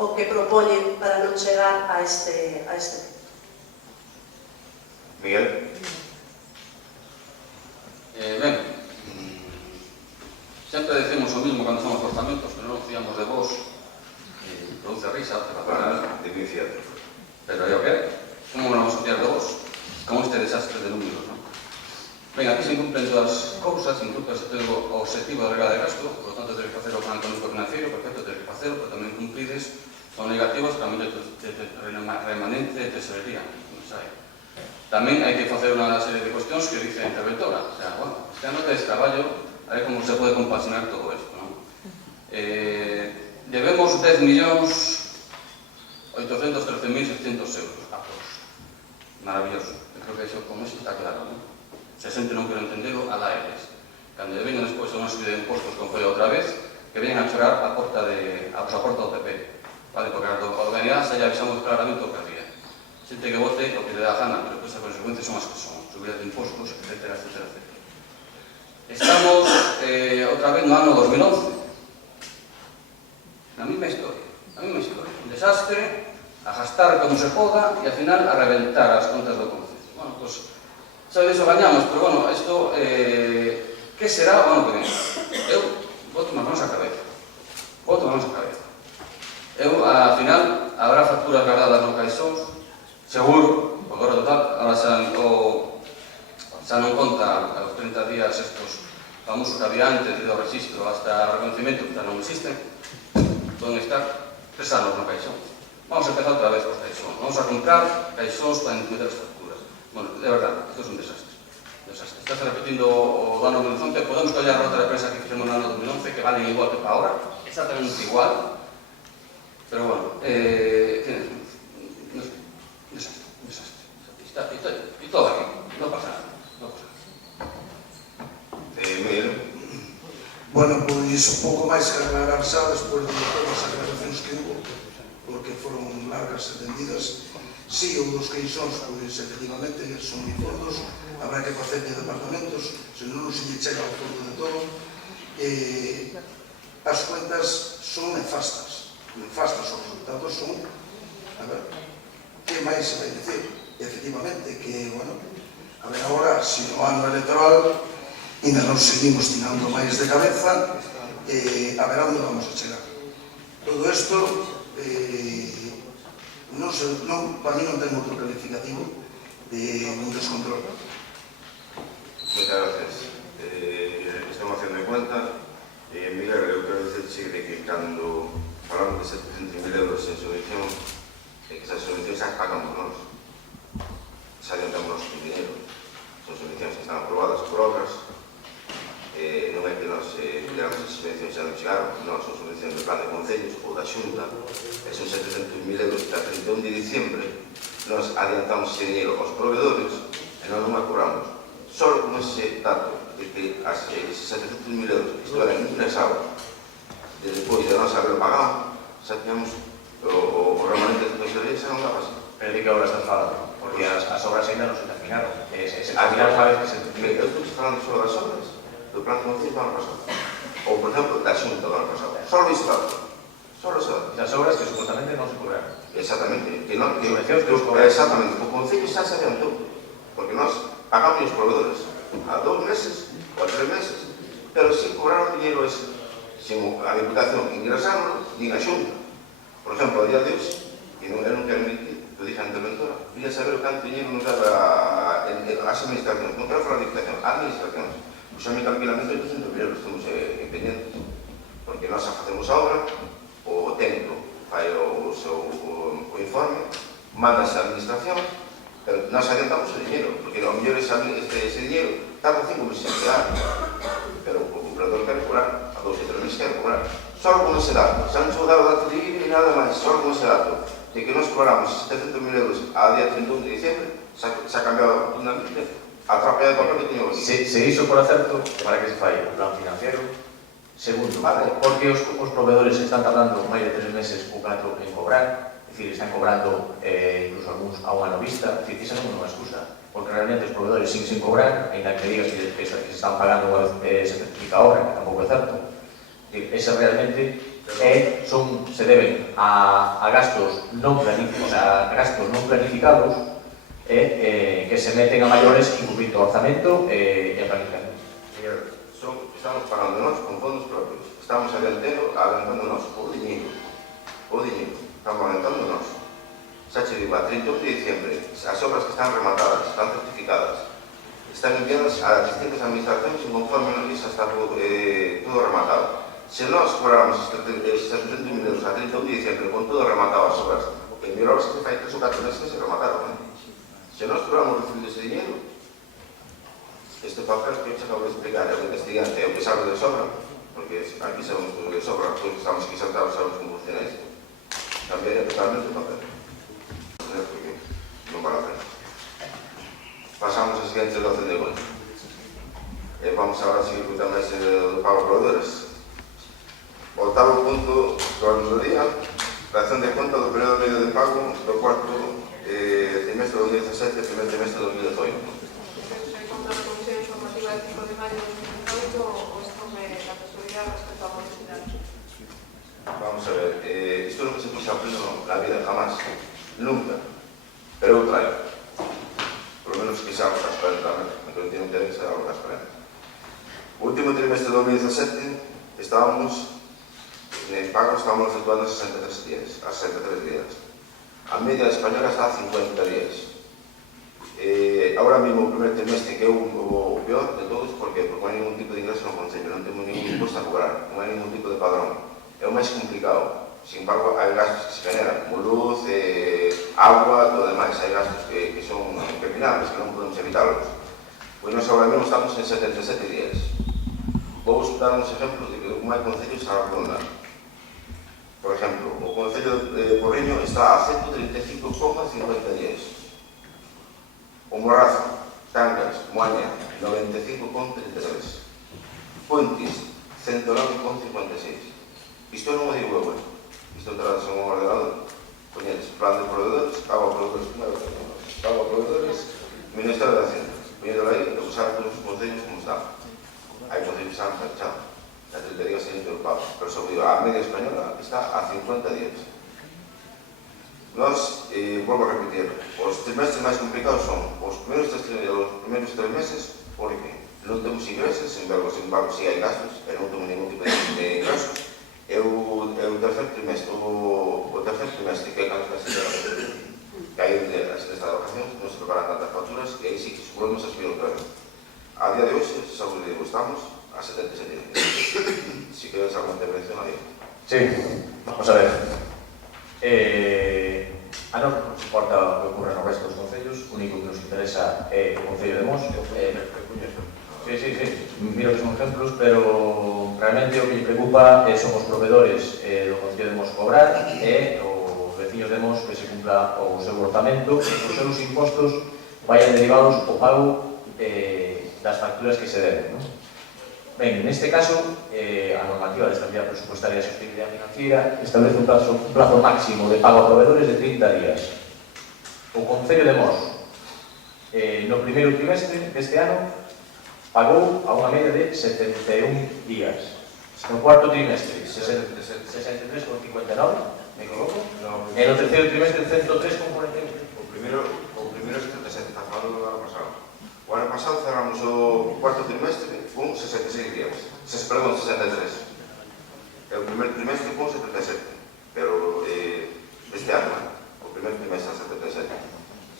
o que propoñen para non chegar a este Miguel? Ben, sempre decimos o mismo cando somos orzamentos, que non nos fiamos de vos, produce risa, pero é o que é. Como non vamos a fiar de vos? Con este desastre de números, non? Ben, aquí se incumplen todas as cousas, incluso o objetivo de regla de gasto, por lo tanto, tenéis que facer o plan económico financiero, perfecto, tenéis que facer, pero tamén cumplides con negativos tamén de remanente de tesorería, non sai. Tamén hai que facer unha serie de cuestións que dice a interventora, o sea, bueno, este ano tedes traballo, a ver como se pode compaxinar todo isto, non? Debemos 10.813.600 euros a todos. Maravilloso, eu creo que iso con iso está claro, non? Se a xente non quero entendelo, alá eles. Cando lle vengan despois a unha subida de impostos como foi outra vez, que vengan a chorar a porta do PP. Vale, porque a do BNA xa lle avisamos claramente o que había. Xente que vote o que le dá gana, pero que as consecuencias son as que son. Subida de impostos, etc. Estamos outra vez no ano 2011. Na mesma historia. Un desastre, a gastar como se poda e, ao final, a reventar as contas do Concello. Bueno, pois, xa de iso gañamos, pero, bueno, isto, que será o ano que ven? Eu boto as mans á cabeza. Eu, ao final, habrá facturas guardadas no caixóns, seguro, porque agora total, agora xa non conta a los 30 días estos famosos que había antes do registro hasta o reconocimiento, que xa non existen, poden estar 3 anos no caixón. Vamos a empezar outra vez cos caixóns. Vamos a comprar caixóns para meter as facturas. Bueno, de verdade, isto é un desastre. Estás repetindo o do ano 2011, podemos coller a nota de prensa que fixemos no ano 2011, que valen igual que para ahora, exactamente igual, pero bueno, desastre. E todo aquí, non pasa nada. Miguel? Bueno, pois un pouco máis que aclarar xa despois de todas as aclaracións que hubo, porque foron largas e tendidas. Si, un dos queixóns, pois, efectivamente, son moi fondos, habrá que facer de departamentos, se non se lle chega ao fondo de todo. As cuentas son nefastas, os resultados son, a ver, que máis se vai dicir? Efectivamente, que, bueno, a ver, agora, se no ano electoral, ainda nos seguimos tirando máis de cabeza, a ver onde vamos a chegar. Todo isto, para mí non ten outro calificativo de un descontrol. Muchas gracias. Estamos haciendo cuenta. Miguel, eu quero dicir de que cando falamos de 700.000 euros en subvención, que esas subvencións xa pagamos nós. Xa adiantamos nos dinero. Son subvencións que están aprobadas por obras. Non é que nós tiramos as subvencións xa non chegaron, non, son subvencións do plan de concellos ou da Xunta, e son 700.000 euros que a 31 de diciembre nós adiantamos ese dinero aos proveedores, e nós non a cobramos. Só con ese dato de que as 700.000 euros que estiveran ingresados despois de nós haber pagado, xa tínhamos o remanente de tesorería xa non daba así. Pero de que obras estás falando? Porque as obras ainda non se terminaron. Se terminaron unha vez que se Eu estou falando só das obras do plan de concello do ano pasado. Ou, por exemplo, da xunta do ano pasado. Só ese dato. Só ese dato. das obras que supuestamente non se cobraron. Exactamente. Que non, Subvencións que os cobraron. exactamente. O concello xa se adiantou. Porque nós pagamos os proveedores a 2 meses ou a 3 meses, pero sin cobrar o dinheiro ese. Sin a Diputación ingresarlo, nin a xunta. Por exemplo, a día de hoxe, eu non quero mentir, que dije a interventora, quería saber o canto dinheiro nos daba as administracións, non quero falar de Diputación, administracións. Puxame tranquilamente 800.000 euros, estamos pendientes, porque nós facemos a obra, o técnico fai o seu informe, manda esa administración, pero nós adiantamos o dinheiro, porque ao mellor ese dinheiro tarda 5 meses en chegar, pero o comprador quere cobrar, a 2 ou 3 meses quere cobrar. Só con ese dato, xa non se dar o dato de IBI e nada máis, só con ese dato, de que nós cobramos 700.000 euros a día 31 de diciembre, xa ha cambiado rotundamente a trapea de papel que teño aquí. Se iso por acerto, para que se fai o plan financiero. Segundo, porque os proveedores están tardando máis de 3 meses ou 4 en cobrar, é dicir, están cobrando incluso algúns a un ano vista, é dicir, esa non é unha excusa, porque realmente os proveedores sin cobrar, ainda que digas que se están pagando unha vez se certifica a obra, que tampouco é certo, ese realmente se deben a gastos non planificados, a gastos non planificados que se meten a maiores incumplindo o orzamento e a planificación. Estamos pagando nós con fondos propios, estamos adiantando nós o dinheiro, estamos adiantando nós. Xa che digo, a 31 de diciembre, as obras que están rematadas, están certificadas, están enviadas a distintas administracións e conforme nos dice está todo rematado. Se nós cobramos 700.000 euros a 31 de diciembre con todo rematado as obras, en mil obras que fai 3 ou 4 meses que se remataron. Se nós cobramos recibido ese dinheiro, este papel que eu acabo de explicar é o investigante, é o que sabe de sobra, porque aquí sabemos todo de sobra, todos que estamos aquí sentados sabemos como funciona isto. Cambiaría totalmente o papel. Porque non vale a pena. Pasamos a siguiente 12 de agosto. Vamos agora a seguir con tamén do pago a proveedores. Voltado punto do orden do día, relación de conta do período medio de pago do cuarto trimestre de 2017 e primer trimestre de 2018. Contra la Comisión Informativa del 5 de mayo de 2018 o esto me la tesorería respecto a modificar. Vamos a ver, isto non que se puxa a pleno na vida, jamás, nunca, pero eu traigo, por lo menos que sea algo transparente tamén, porque non tiene interés que sea algo transparente. O último trimestre de 2017 estábamos en pago, estábamos efectuando 63 días, a media española está a 50 días. Ahora mismo o primer trimestre que é o peor de todos, porque non hai ningún tipo de ingreso no concello, non temos ningún imposto a cobrar, non hai ningún tipo de padrón, é o máis complicado. Sin embargo, hai gastos que se generan, como luz, agua, todo demais, hai gastos que son impepinables, que non podemos evitarlos. Pois nós agora mesmo estamos en 77 días. Vou dar uns exemplos de como hai concellos a ronda. Por exemplo, o concello de Porriño está a 135,50 días. O Morrazo, Cangas, Moaña, 95,33. Puentis, 109,56. Isto non o digo eu, isto traz un ordenador. Poñedes plan de proveedores, pago a proveedores, Ministerio de Hacienda. Poñedes aí, e usar todos os concellos como están. Hai concellos que están fechados, a 30 días sin o pago. Pero sobre a media española está a 50 días. Nós, volvo a repetir, os trimestres máis complicados son os primeiros 3 meses, porque non temos ingresos, sin embargo, si hai gastos, e non temos ningún tipo de ingresos. E o tercer trimestre, que é cando se que hai as vacacións, non se preparan tantas facturas, e aí sí que volvemos a subir outra vez. A día de hoxe, xa vos digo, estamos a 77 días. Si queres alguna intervención, aí. Sí, vamos a ver. A nós non nos importa o que ocurre no resto dos concellos, o único que nos interesa é o Concello de Mos. Sí, miro que son ejemplos, pero realmente o que me preocupa son os proveedores do Concello de Mos cobrar e os veciños de Mos que se cumpla o seu orzamento, os seus impostos vayan derivados o pago das facturas que se deben, non? Ben, neste caso, a normativa de estabilidade presupuestaria e sostenibilidade financiera establece un plazo máximo de pago a proveedores de 30 días. O Concello de Mos, no primeiro trimestre deste ano, pagou a unha media de 71 días. No cuarto trimestre, 63,59, me equivoco? E no terceiro trimestre, 103,41. O primeiro é 77, está falando do ano pasado. O ano pasado cerramos o cuarto trimestre con 66 días. Perdón, 63. E o primeiro trimestre con 77. Pero este ano, o primeiro trimestre a 77.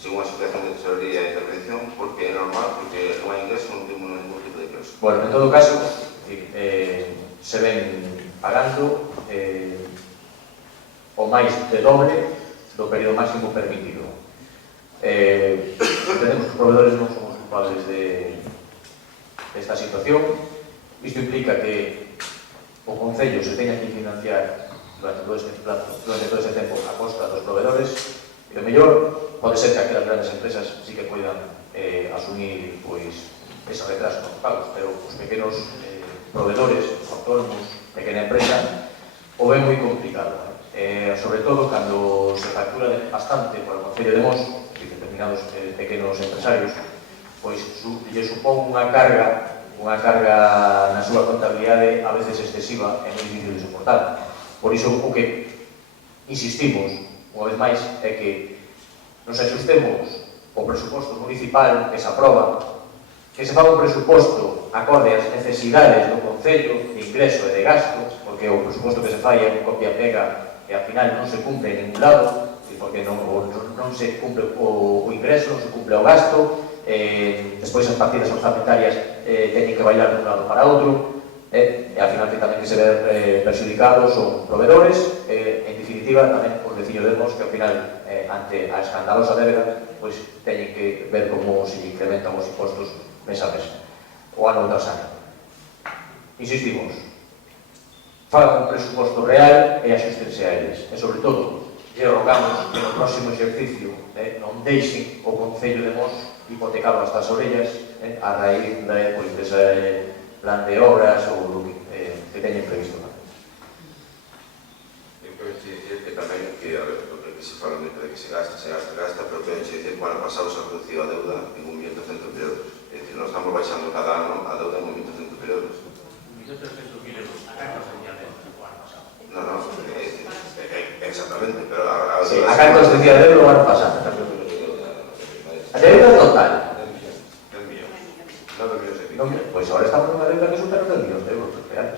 Según a situación de tesorería e intervención, porque é normal, porque non hai ingreso, non temos ningún tipo de ingreso. Bueno, en todo caso, se ven pagando o máis de doble do período máximo permitido. Entendemos que os proveedores non somos culpables desta situación. Isto implica que o Concello se teña que financiar durante todo este tempo a costa dos proveedores, e o mellor pode ser que aquelas grandes empresas sí que poidan asumir ese retraso nos pagos, pero os pequenos proveedores, autónomos, pequena empresa, o ven moi complicado. Sobre todo cando se factura bastante por o Concello de Mos, determinados pequenos empresarios, pois lle supón unha carga na súa contabilidade a veces excesiva e moi difícil de soportar. Por iso o que insistimos, unha vez máis, é que nos axustemos o presuposto municipal que se aproba, que se faga un presuposto acorde ás necesidades do Concello de ingreso e de gasto, porque o presuposto que se fai é un copia-pega e ao final non se cumple en ningún lado, porque non se cumple o ingreso, non se cumple o gasto, despois as partidas orzamentarias teñen que bailar de un lado para outro, e ao final que tamén que se ven perxudicados son proveedores, en definitiva tamén os veciños de Mos que ao final, ante a escandalosa débeda, pois teñen que ver como se incrementan os impostos mes a mes, o ano tras ano. Insistimos, fagan un presuposto real e axústense a eles, e sobre todo lle rogamos que no próximo exercicio non deixen o Concello de Mos hipotecado hasta as orellas a raíz dese plan de obras ou do que teñen previsto. Eu creo que tamén que, a ver, porque se fala moito de que se gasta, pero que se dice que o ano pasado se reduciu a deuda en 1.300.000 euros. É dicir, nós estamos baixando cada ano a deuda en 1.300.000 euros. 1.300.000 euros, a carta sería o ano pasado. No, exactamente, pero a sí, a carta sería a deuda o ano pasado. A deuda total. 10 millones. 9 millones de euros. Pois agora estamos nunha deuda que supera os 10 millones de euros reales.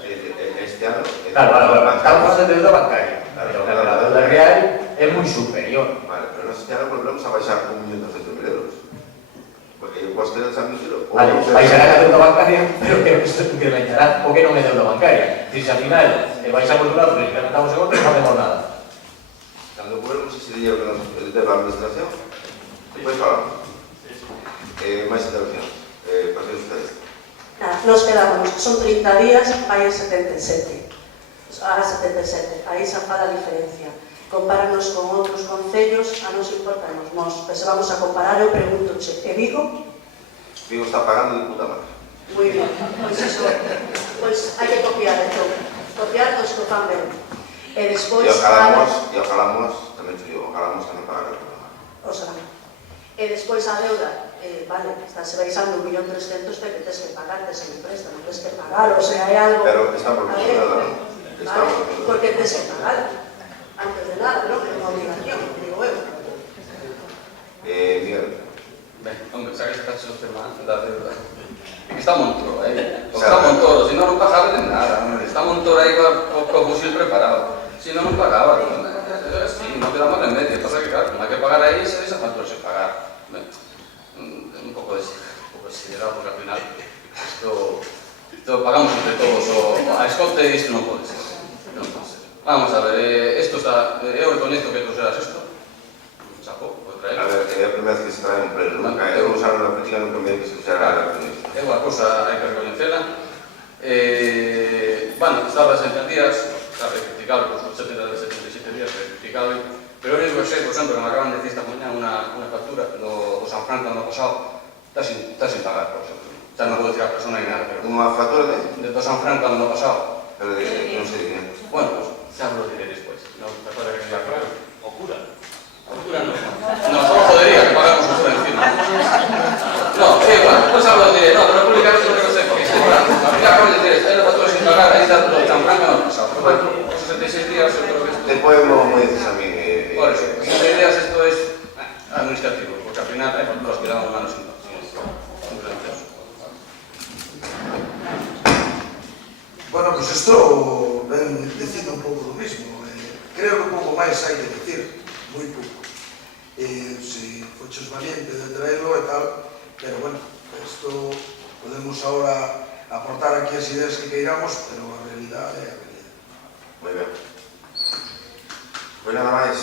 Este ano... Claro, estamos en deuda bancaria, pero a deuda real é moi superior. Vale, pero nós este ano volvemos a baixar 1.300.000 euros. Porque eu posso ter esa mentira. Vale, baixará a deuda bancaria, pero que isto incrementará o que non é deuda bancaria. Se ao final baixamos un lado e incrementamos en outro, non facemos nada. Cando volvemos ese dinero que nos debe a administración, depois falamos. Máis intervencións. Partidos ustedes. Nos quedamos, son 30 días, vai a 77. Ahora 77, aí xa fala a diferencia. Compararnos con outros concellos, a nos importarnos Mos. Pero se vamos a comparar, eu pregunto, e Vigo? Vigo está pagando de puta madre. Moi ben, pois iso, pois hai que copiar, entón. Copiar dos que fan ben. E despois... E o Calamos, tamén te digo, o Calamos tamén paga de puta madre. O sea, e despois a deuda, vale, estáse baixando 1.300.000, que tes que pagar, tes que presta, non tes que pagar, o sea, hai algo... Pero está proporcionada, non? Vale, porque tes que pagar, antes de nada, non? É unha obligación, digo eu. Miguel. Ben, hombre, xa que sacaste o tema da deuda. É que está Montoro, está Montoro, se non pagaba de nada, está Montoro aí co fusil preparado. Se non pagaba, sí, non quedamos remedio, pasa que claro, non hai que pagar aí, se deixa factura sen pagar. Un pouco desesperado, porque al final isto pagamos entre todos a escolta e isto non pode ser. Vamos a ver, isto está, eu reconhezo que tú serás isto, chapó, pode traer. A ver, é a primeira vez que se trae un pleno, nunca, eu usaron na práctica nunca me que se usara a pleno. É unha cousa, hai que recoñecela. Bueno, estaba 60 días, está rectificable, por 77 días rectificable, pero o único que que sei, por exemplo, que me acaban de decir esta mañá unha factura do San Franco ano pasado, está sin pagar, por exemplo. Xa non vou dicir a persona ni nada, pero... Unha factura do San Franco ano pasado. Pero non sei de qué. Bueno, pues xa vos lo diré despois. Non, despois de que me aclaro. O cura. O cura non. No, só jodería que pagamos o cura encima. No, sí, bueno, pues xa vos lo diré. No, pero públicamente non sei, porque se cura. A mí acabo de decir, é factura sin pagar, aí está do San Franco ano pasado. Pero bueno, os 66 días eu creo que esto... Despois non me dices a mí... Por eso, 66 días esto es administrativo, porque al final hay facturas que dan manos sin presencias. Bueno, pues isto ven dicindo un pouco do mismo. Creo que un pouco máis hai de decir, moi pouco. Se foches valiente de traerlo e tal, pero bueno, isto podemos agora aportar aquí as ideas que queiramos, pero a realidade é a realidade. Moi ben. Pois nada máis,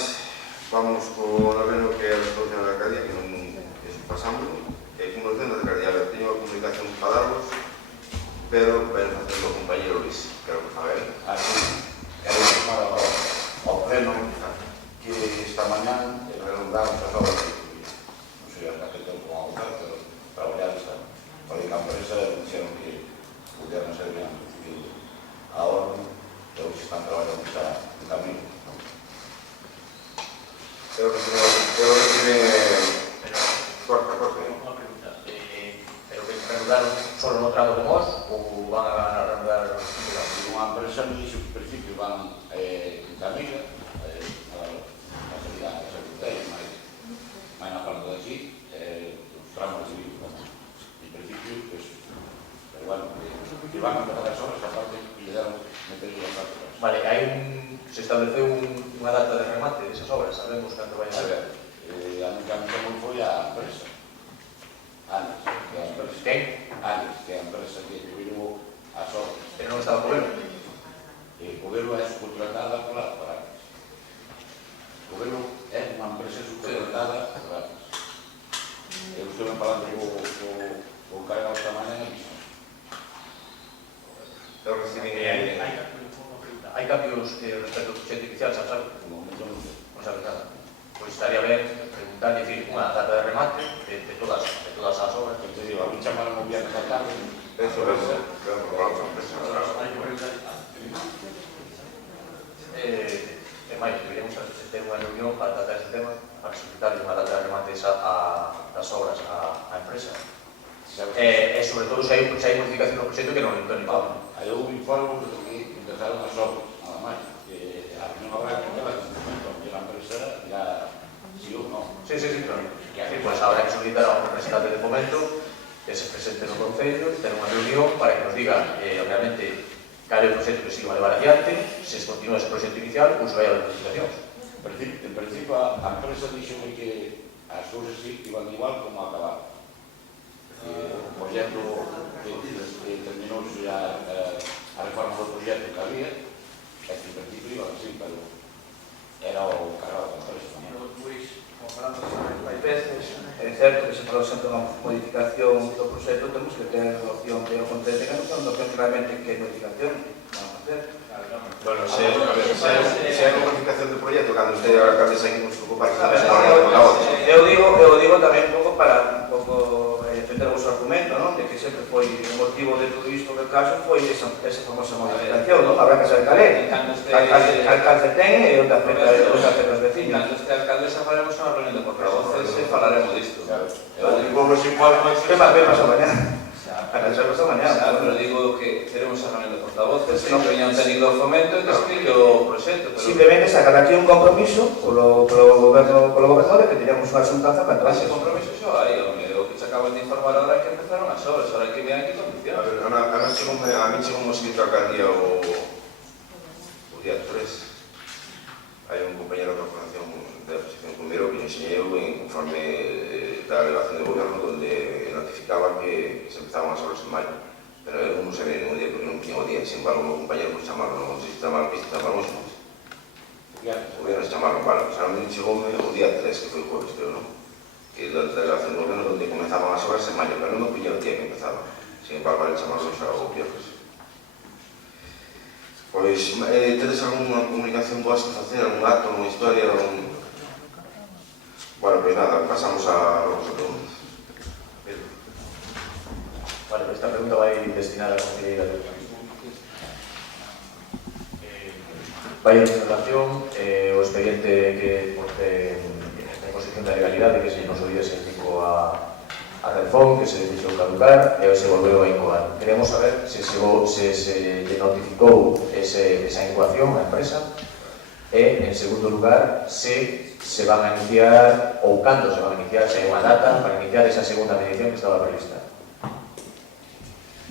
vamos co noveno que é a resolución da alcaldía, que non pasamos, que como dicendo da alcaldía, a ver, teño a comunicación para darvos, pero ven facendo o compañero Luis, que era o que faga él. Quero informar ao pleno que esta mañá redondaron as obras de Cubilla. Non sei hasta que tempo vão a votar, pero traballar está. Para que a empresa dixeron que pudieran ser bien recibido a orden, pero que están traballando xa en camino. Creo que tiene... Corta. Pero que reanudaron solo no tramo de Mos ou van a reanudar Unha empresa me dixo que en principio van en camino, na salida da secretaria, máis na parte de aquí, os tramos de vivo. En principio, pero bueno, que van a empezar as obras, a parte que lle deron meter as facturas. Vale, se estableceu unha data de remate desas obras, sabemos cando vai a A ser. ver, a mí que foi a empresa. Anes, que é a empresa. Quen? Anes, que é a empresa que viviu as obras. Pero non estaba Covelo. Covelo é subcontratada por Anes. Covelo é unha empresa subcontratada por Anes. Eu estou falando co cargado esta mañana e Eu recibí... Hai cambios respecto ao proxecto inicial, sabes? no momento non sei. Non sabes nada. Pois estaría ben preguntar, dicir, unha data de remate de todas as obras. Que te digo, a mí chamaron un viernes a tarde. Eso, quedan por la otra empresa. E máis, deberíamos ter unha reunión para tratar este tema, para solicitarle unha data de remate das obras á empresa. E sobre todo se hai modificación no proxecto que non impaguen. Aí houve informes de que empezaron as obras, nada máis. A non habrá que tener que a empresa ya sí ou non. Sí, claro. Pois habrá que solicitar a un representante de Fomento que se presente no Concello, ter unha reunión para que nos diga realmente cal é o proxecto que se iba a levar adiante, se continúa ese proxecto inicial ou se vai a modificacións. En principio, a empresa dixome que as cousas sí iban igual como acabaron. O proxecto que terminou xa a reforma do proxecto que había, e que en principio iban así, pero era o cargado da empresa. Luís, como falamos máis veces, é certo que se falou sempre unha modificación do proxecto, temos que ter a opción que o Concello tenga noción que realmente que modificación van a facer. Bueno, se hai modificación do proxecto, cando este alcalde aquí nos ocupa, eu digo tamén un pouco para defender o vosso argumento, non? De que sempre foi o motivo de todo isto do caso foi esa famosa modificación, non? Habrá que saber cal é. Alcalde ten e onde afecta os vecinos. Cando este alcalde xa faremos unha reunión de portavoces e falaremos disto. Que pasou mañá? Pero digo que teremos a reunión de portavoces e reunión técnico do Fomento e que explique o proxecto. Simplemente sacar aquí un compromiso polo goberno de que teníamos unha xuntanza para entrar. Ese compromiso xa hai, o que se acaban de informar agora é que empezaron as obras, ahora hai que ver en que condicións. A mí chegou un escrito a alcaldía o día 3. Hai un compañero da Corporación de Asociación Cumero que enseñei conforme da delegación de goberno donde notificaba que se empezaban as obras en maio. Pero eu non sabía ningún día porque non tiña o día, sin embargo, o meu compañero por chamarlo, non sei se chamarlo, que se chamarlo, o viernes chamarlo, vale, solamente chegoume o día 3, que foi o jueves, creo, non? Que da delegación de goberno donde comenzaban as obras en maio, pero non me piña o día que empezaba. Sin embargo, vale chamarlo xa o viernes. Pois, tedes algunha comunicación vosa a facer, algún acto, alguna historia, Bueno, pues nada, pasamos a las preguntas. Vale, pues esta pregunta vai destinada a Conselleira de Urbanismo. Vai en relación o expediente que está en posición de legalidade que se nos olvide se indicou a Redfón, que se deixou caducar e se volveu a incoar. Queremos saber se lle notificou esa incoación á empresa e, en segundo lugar, se van a iniciar ou cando se van a iniciar, se hai unha data para iniciar esa segunda medición que estaba prevista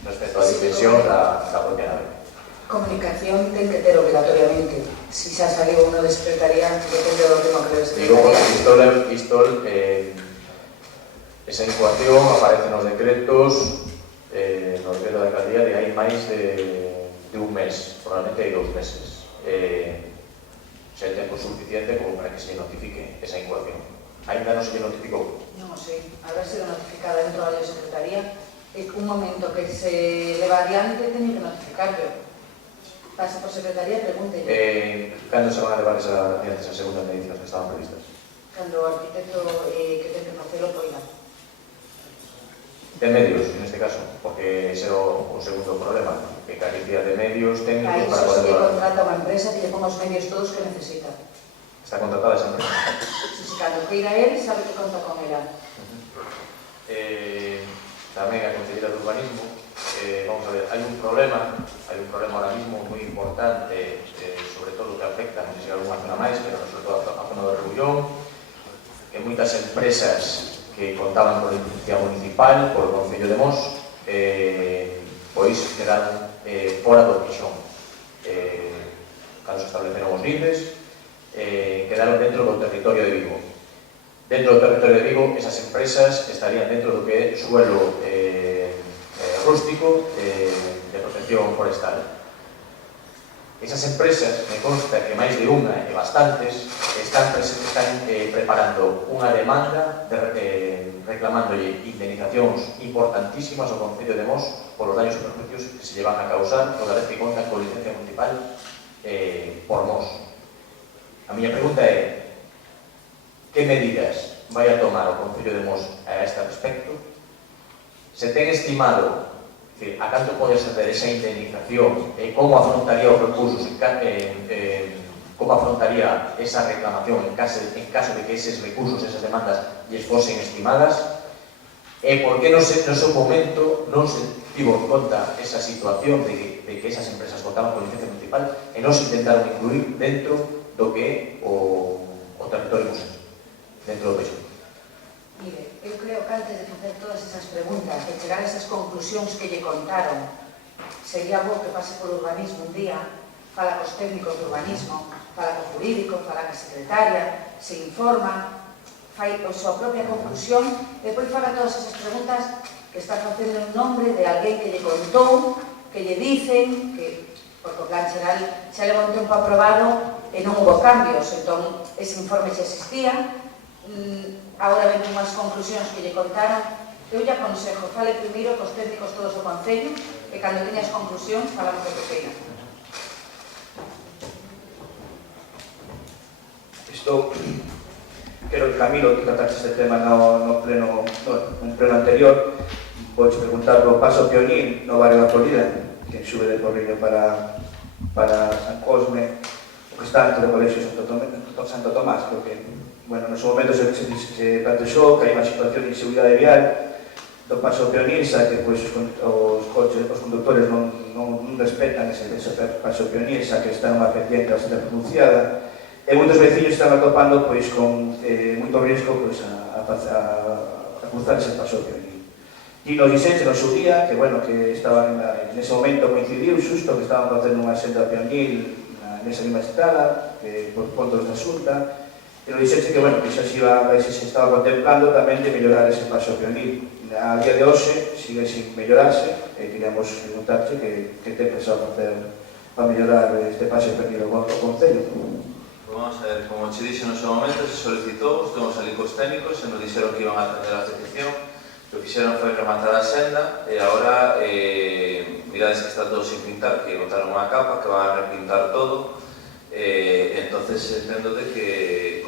respecto á dimensión da propia nave. Comunicación ten que ter obligatoriamente. Si xa saliu uno de secretaría, depende do tema que de Digo, porque secretaría. esa incoación aparece nos decretos no decreto de alcaldía de hai máis de un mes, probablemente hai 2 meses. Se hai tempo suficiente como para que se notifique esa incoación. Ainda non se lle notificou? Non sei, haber sido notificada dentro da secretaría, en un momento que se leva adiante, teñen que notificarlo. Pase por secretaría, pregúntelle. Cando se van a levar esas segundas medidas que estaban previstas? Cando o arquitecto que ten que facelo poida. De medios, en este caso, porque ese é o segundo problema, que carecía de medios técnicos para poder... Aí levar. se contrata unha empresa que lle ponga os medios todos que necesita. Está contratada esa empresa? Si cando queira él, sabe que conta con ela. Tamén a Conselleira de Urbanismo, vamos a ver, hai un problema ahora mismo moi importante, sobre todo que afecta, non sei se alguna zona máis, pero sobre todo a zona do Rebullón, que moitas empresas que contaban con licencia municipal, por o Concello de Mos, pois quedaron fora do Quixón. Cando se estableceron os libres, quedaron dentro do territorio de Vigo. Dentro do territorio de Vigo, esas empresas estarían dentro do que é suelo rústico de protección forestal. Esas empresas, me consta que máis de unha e bastantes, están preparando unha demanda reclamándolle indemnizacións importantísimas ao Concello de Mos por os daños e perjuicios que se llevan a causar toda vez que contan con licencia municipal por Mos. A miña pregunta é: que medidas vai a tomar o Concello de Mos a este respecto? Se ten estimado a canto pode ser esa indemnización e como afrontaría os recursos, como afrontaría esa reclamación en caso de que eses recursos, esas demandas, lles fosen estimadas, e por que no seu momento non se tivo en conta esa situación de que esas empresas contaban con licencia municipal e non se intentaron incluir dentro do que é o territorio museo, dentro do peixo. Mire, eu creo que antes de facer todas esas preguntas, de chegar a esas conclusións que lle contaron, sería bo que pase por urbanismo un día, fala cos técnicos de urbanismo, fala co jurídico, fala ca secretaria, se informa, fai a súa propia conclusión, e depois fala todas esas preguntas que está facendo en nombre de alguén que lle contou, que lle dicen, que, porque o plan xeral xa leva un tempo aprobado e non hubo cambios, entón ese informe xa existía, agora ven unhas conclusións que lle contaron. Eu lle aconsejo, fale primeiro cos técnicos todos do Concello e cando teña as conclusións falamos do que queira. Isto, quero que Camilo que trataxe este tema no pleno anterior. Vou preguntar polo paso Pionil no barrio da Florida, que sube de Porriño para San Cosme, o que está dentro do Colexio Santo Tomás, creo que bueno, no seu momento se plantexou que hai unha situación de inseguridade vial do paso Pionil, xa que pois, os conductores non respetan ese paso Pionil, xa que está nunha pendiente bastante pronunciada, e moitos veciños están atopando pois, con moito risco pois, a cruzar ese paso Pionil. E nos dixeche no seu día que, bueno, que estaban nese momento coincidiu xusto que estaban facendo unha senda Pionil nesa mesma estrada, por puntos da Xunta, e nos dixeche que, bueno, que xa se estaba contemplando tamén de mellorar ese paso Pionil. A día de hoxe sigue sin mellorarse e queríamos preguntarche que ten pensado facer para mellorar este paso Pionil ao Concello. Vamos a ver, como che dixo no seu momento, se solicitou, estamos ali cos técnicos e nos dixeron que iban a atender a petición. O que fixeron foi rematar a senda e agora mirades que está todo sin pintar, que botaron unha capa, que van a repintar todo. Entonces entendo de que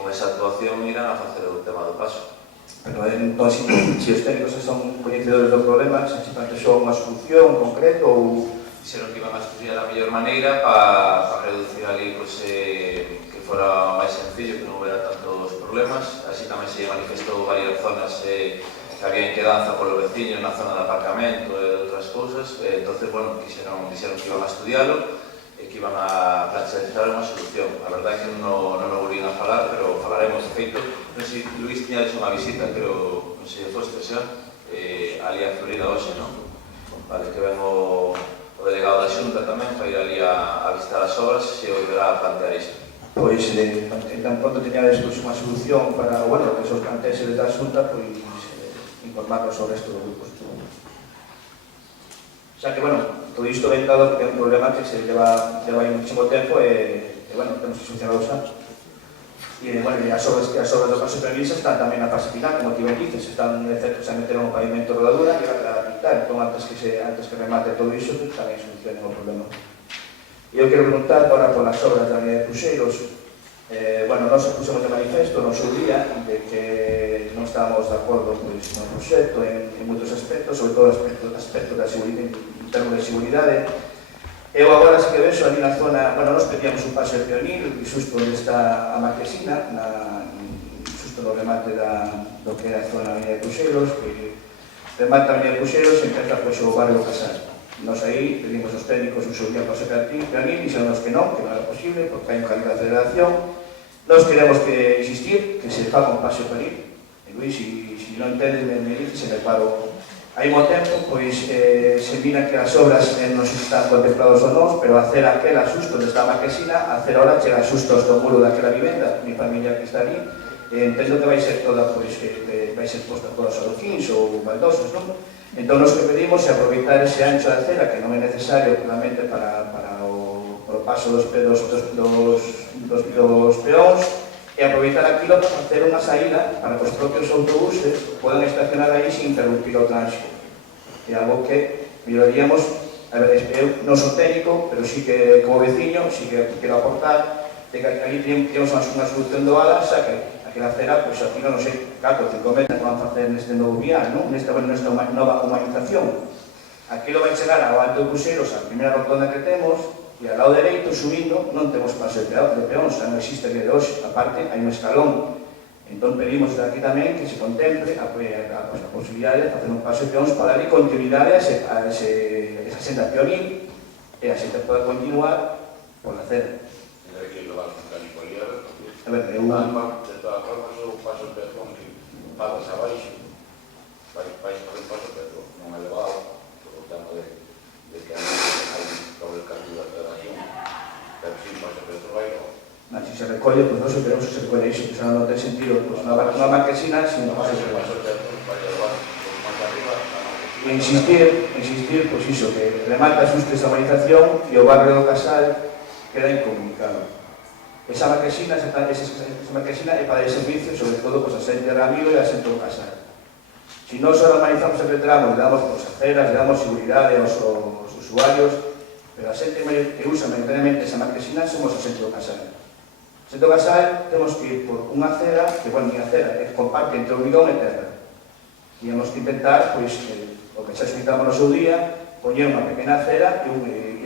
con esa actuación irán a facer o tema do paso. Pero entón, se os técnicos son coñecedores do problema, se plantexou unha solución concreta ou... Dixeron que iban a estudiar a mellor maneira para reducir ali que fora máis sencillo, que non houbera tantos problemas. Así tamén se manifestou varias zonas que había inquedanza polos veciños na zona de aparcamento e outras cousas. Entonces, bueno, dixeron que iban a estudialo e que iban a plantear unha solución. A verdade é que non o volvían a falar, pero falaremos. De feito, non sei, Luís tiñades unha visita, creo, non sei, foste xa, ali a Florida hoxe, non? Vale, que ven o delegado da Xunta tamén para ir ali a visitar as obras, se volverá a plantear isto. Pois, tan pronto teñades unha solución para, bueno, que se os planteese desde a Xunta, pois, informarnos sobre isto do grupo. O sea que, bueno, todo isto ven dado porque é un problema que se lleva aí muchísimo tempo e bueno, temos que solucionar xa. E, bueno, as obras do paso previsa están tamén na fase final, como ti ben dices, están efectos a meter un pavimento rodadura que vai a pintar, entón antes que remate todo iso, tamén solucionen o problema. E eu quero preguntar agora polas obras da Avenida de Cruxeiros. Bueno, nós pusemos de manifesto no seu día de que non estábamos de acordo no proxecto en moitos aspectos, sobre todo aspectos da seguridade, en termos de seguridade. Eu agora sí que vexo ali na zona, bueno, nos pedíamos un paso de peonil, xusto onde está a Marquesina, xusto no remate do que é a zona da Avenida de Cruxeiros, que remata a Avenida de Cruxeiros e empeza o barrio do Casal. Nos aí pedimos aos técnicos un seu día paso de peonil, dixeronnos que non era posible, porque hai un cambio de aceleración. Nos queremos que insistir, que se faga un paso de peonil. E Luís, se non entendes, me dices, se me paro. Hai un tempo, pois, se mira que as obras non están contemplados ou non, pero a hacer aquela xusto onde está a Marquesina, a hacer ahora chega xusto do muro daquela vivenda, mi familia que está ali, entendo que vai ser toda, pois, que vai ser posta todos adoquins ou baldosos, non? Entón, nos que pedimos é aproveitar ese ancho de acera, que non é necesario realmente para o paso dos peóns, e aproveitar aquilo para facer unha saída para que os propios autobuses podan estacionar aí sin interrumpir o tránsito. É algo que melloraríamos, a ver, eu non son técnico, pero sí que como veciño, sí que quero aportar de que ali temos unha solución doada, xa que aquela acera, pois aquí non sei, 4 ou 5 metros que van facer neste novo vial, nesta nova humanización. Aquilo vai chegar ao Alto de Cruxeiros, a primeira rotonda que temos, e ao lado dereito, subindo, non temos paso de peóns, non existe que de hoxe, aparte, hai un escalón. Entón, pedimos aquí tamén que se contemple a posibilidade de facer un paso de peóns para darle continuidade a esa senda peonil e a xente poda continuar por la acera. A ver, de todas formas, o paso de peón que pagas abaixo, vais por un paso de peón non elevado, por o tema de que hai sobre el cambio de aceleración, pero sin paso de peón vai logo. Si se recolle, pois non queremos que se recolle iso, que non ten sentido, pois unha Marquesina sin paso de peón. Insistir, pois iso, que remata xusto esa urbanización e o barrio do Casal queda incomunicado. Esa Marquesina é para el servicio, sobre todo, a xente de Ramiro e a xente do Casal. Se nós organizamos aquele tramo, le damos por aceras, le damos seguridade aos usuarios, pero a xente que usa maioritariamente esa Marquesina somos a xente do Casal. A xente do Casal temos que ir por unha acera, que, bueno, unha acera, que comparte entre o Bidón e terra. Tínhamos que intentar, pois, o que xa explicamos no seu día, poñer unha pequena acera e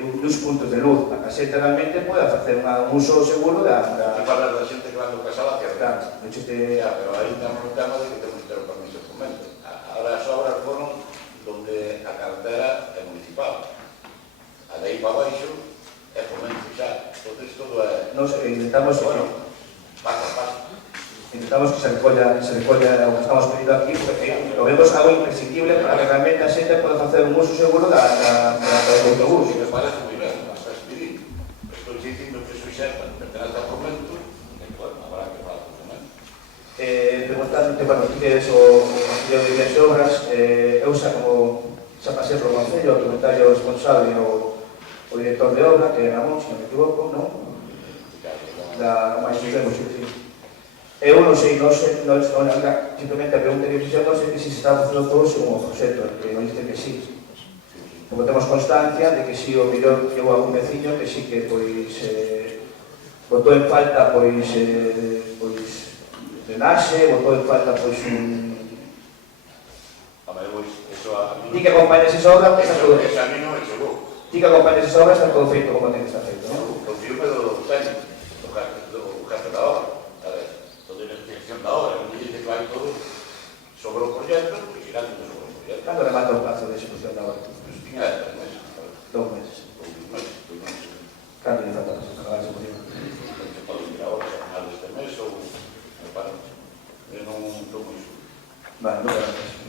uns puntos de luz para que a xente realmente poda facer un uso seguro da... E falar da xente que va do Casal hacia arriba. Pero aí temos o tema de que temos que ter o permiso de fomento. Ahora as obras foron donde a carretera é municipal. A de aí para baixo é fomento xa. Entonces todo é... Nos intentamos... Bueno, paso a paso. Intentamos que se recolla o que estamos pedindo aquí, porque lo vemos algo imprescindible para que realmente a xente poda facer un uso seguro do autobús. Me parece moi ben, estás pedindo. Estou dicindo que suxerta, pertenece ao fomento, e, bueno, habrá que falar do fomento. Preguntándote, bueno, ti que eres o concello de Vías e Obras, eu xa como xa pasei polo concello, o secretario responsable o director de obra, que é Ramón, se non me equivoco, non? Da máis sucemos, sí. Eu non sei, simplemente a pregunta que fixemos non sei que se está facendo todo según o proxecto, que non dice que sí. Porque temos constancia de que si o mellor que houve algún veciño que sí que, pois, botou en falta, pois, drenaxe, botou en falta pois un... Home, pois, eso a mí... Ti que acompañas esa obra, está todo... Eso a mí non me chegou. Ti que acompañas esa obra, está todo feito como ten que estar feito, non? Confirme do técnico, do jefe da obra, toda a investigación da obra, non dice que vai todo sobre o proxecto, pois irá todo sobre o proxecto. Cando remata o plazo de execución da obra? 3 meses. 2 meses. Cando lle falta para acabar a execución? Se pode ir agora, a final deste mes, ou... Eu non estou moi seguro. Vale, non gracias.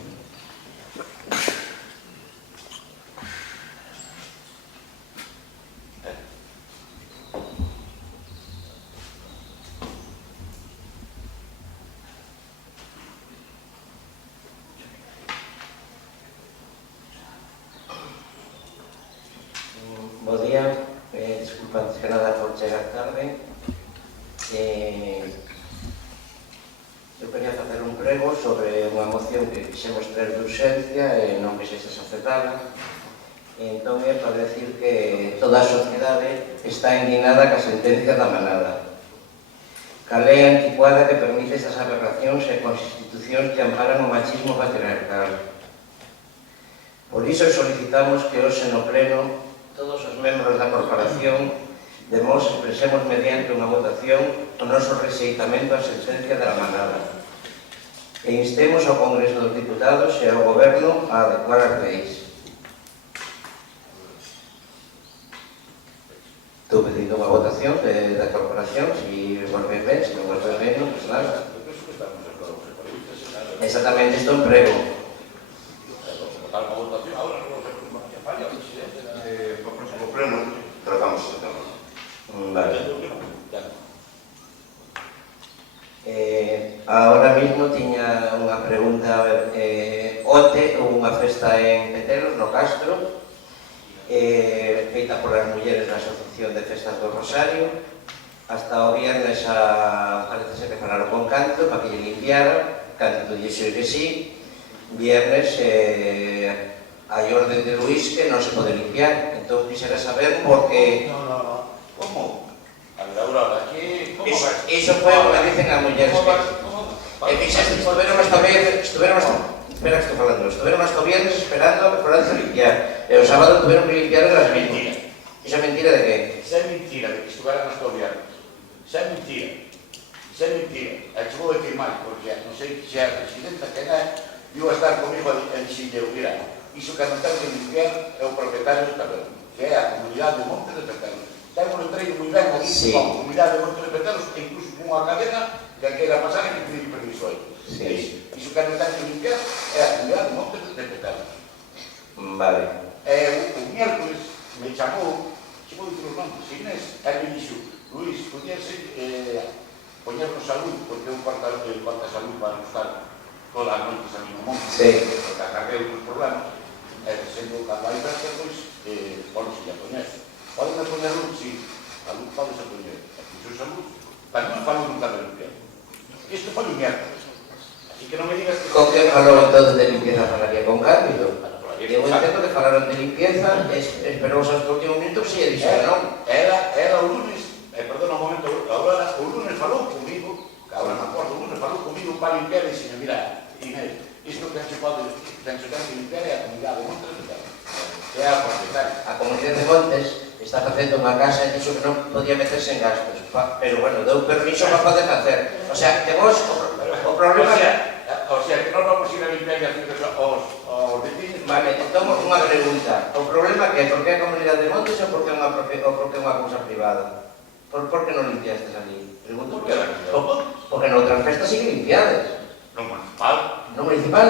Bo día, disculpa antes que nada por chegar tarde. Eu quería facer un prego sobre unha moción que quixemos traer de urxencia e non quixeses aceptala. Entón é para decir que toda a sociedade está indignada ca sentencia da manada. Cal é a anticuada que permite estas aberracións e coas institucións que amparan o machismo patriarcal. Por iso solicitamos que hoxe no pleno todos os membros da corporación expresemos mediante unha votación o noso rexeitamento á sentencia da manada e instemos ao Congreso dos Diputados e ao Goberno a adecuar as leis. Estou pedindo unha votación da corporación, se volve ben, se non volve ben, non, pues nada. Exactamente, isto é un prego. Para o próximo pleno tratamos ese tema. Vale. Ahora mismo tiña unha pregunta. Onte houve unha festa en Petelos, no Castro, feita polas mulleres da Asociación de Festas do Rosario. Hasta o viernes parece ser que falaron con Canto para que lle limpiara. Canto dixo que sí. Viernes hai orden de Luís que non se pode limpiar. Entón quixera saber por que... No. Como? A ver, Aurora, aquí... Iso foi o que dicen as mulleres. E fixaste, estuveron hasta viernes esperando limpiar. E o sábado tuveron que limpiar elas mismas. Iso é mentira de que? Iso é mentira de que estuveran hasta o viernes. Iso é mentira. Iso é mentira. E che vou decir máis, porque non sei se é a presidenta que é, iba a estar comigo en Xilleu. Mira, iso que non ten que limpiar é o propietario do terreno, que é a comunidade de Monte de Petelos. Ten un letreiro moi ben aquí, con a comunidade de Monte de Petelos, e incluso con unha cadena que queira pasar e que pide permiso aí. Iso que non ten que limpiar é a comunidade de Monte de Petelos. Vale. O miércoles me chamou, che vou dicir os nomes, Inés, e me dixo, Luís, podíase poñernos salud, porque eu corta salud para non estar todas as noites a mí no monte, porque acarrei outros problemas, e sendo cando hai festa, pois, podes ir a poñer. Poden a poñer luz, sí, a luz podes a poñer. Iso é salud, pero non falo nunca de limpiar. Isto foi o miércoles. Así que non me digas que... Con que falou entonces de limpieza falaría con Cándido? Eu entendo que falaron de limpieza, esperou hasta o último minuto que se lle dixo que non. Era o lunes, perdona un momento, agora, o lunes falou comigo, que agora non acordo, o lunes falou comigo para limpiar e dixo, mira, Inés, isto que se pode, ten que limpiar é a comunidade de Montes de Petelos, é a propietaria. A comunidade de Montes está facendo unha casa e dixo que non podía meterse en gastos, pero bueno, deu permiso para poder facer. O sea, que vos, o problema... O sea, que non vamos ir a limpiar e hacer os vecinos. Vale, entón unha pregunta. O problema que é porque é a comunidade de Montes ou porque é unha cousa privada? Por que non limpiastes ali? Pregunto porque noutras festas sí que limpiades. Non municipal. Non municipal?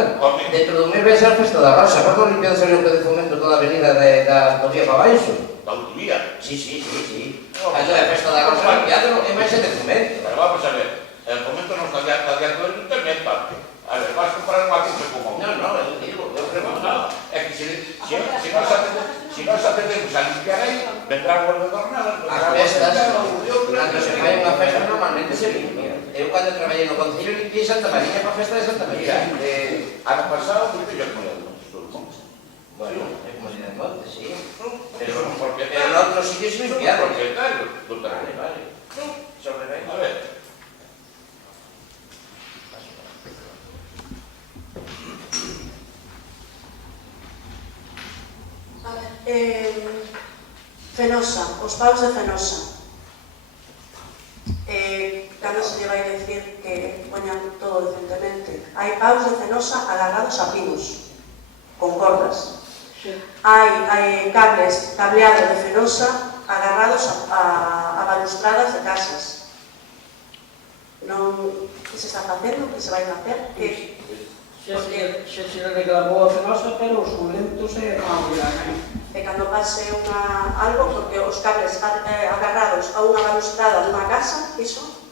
Dentro dun mes vai ser a festa da Rosa. Por que limpiades ali o que de fomento toda a avenida da autovía para baixo? Da autovía? Sí. Cando é a festa da Rosa limpiado é máis de fomento. Pero vamos a ver, el fomento non está de acordo en internet, parte. A ver, vas a comprar unha cousa como... Non, eu digo, eu pregunto. É que se nós atendemos a limpiar aí, vendrán os adornadas... As festas, cando se fai unha festa normalmente se limpia. Eu cando traballei no Concello limpiei Santa María para a festa de Santa María. Ano pasado, porque yo como era Montes, todo Montes. Bueno, é comunidade de Montes, sí. Pero en outros sitios limpiados. Propietario do terreno. Vale. Sobre ben. A ver. Fenosa, os paus de Fenosa. Cando se lle vai decir que poñan todo decentemente. Hai paus de Fenosa agarrados a pinos, con cordas. Hai cableado de Fenosa agarrados a balustradas de casas. Non, que se está facendo, que se vai facer? Se reclamou a Fenosa, pero os violentos se van a E cando pase algo, porque os cables agarrados a unha balustrada dunha casa, iso,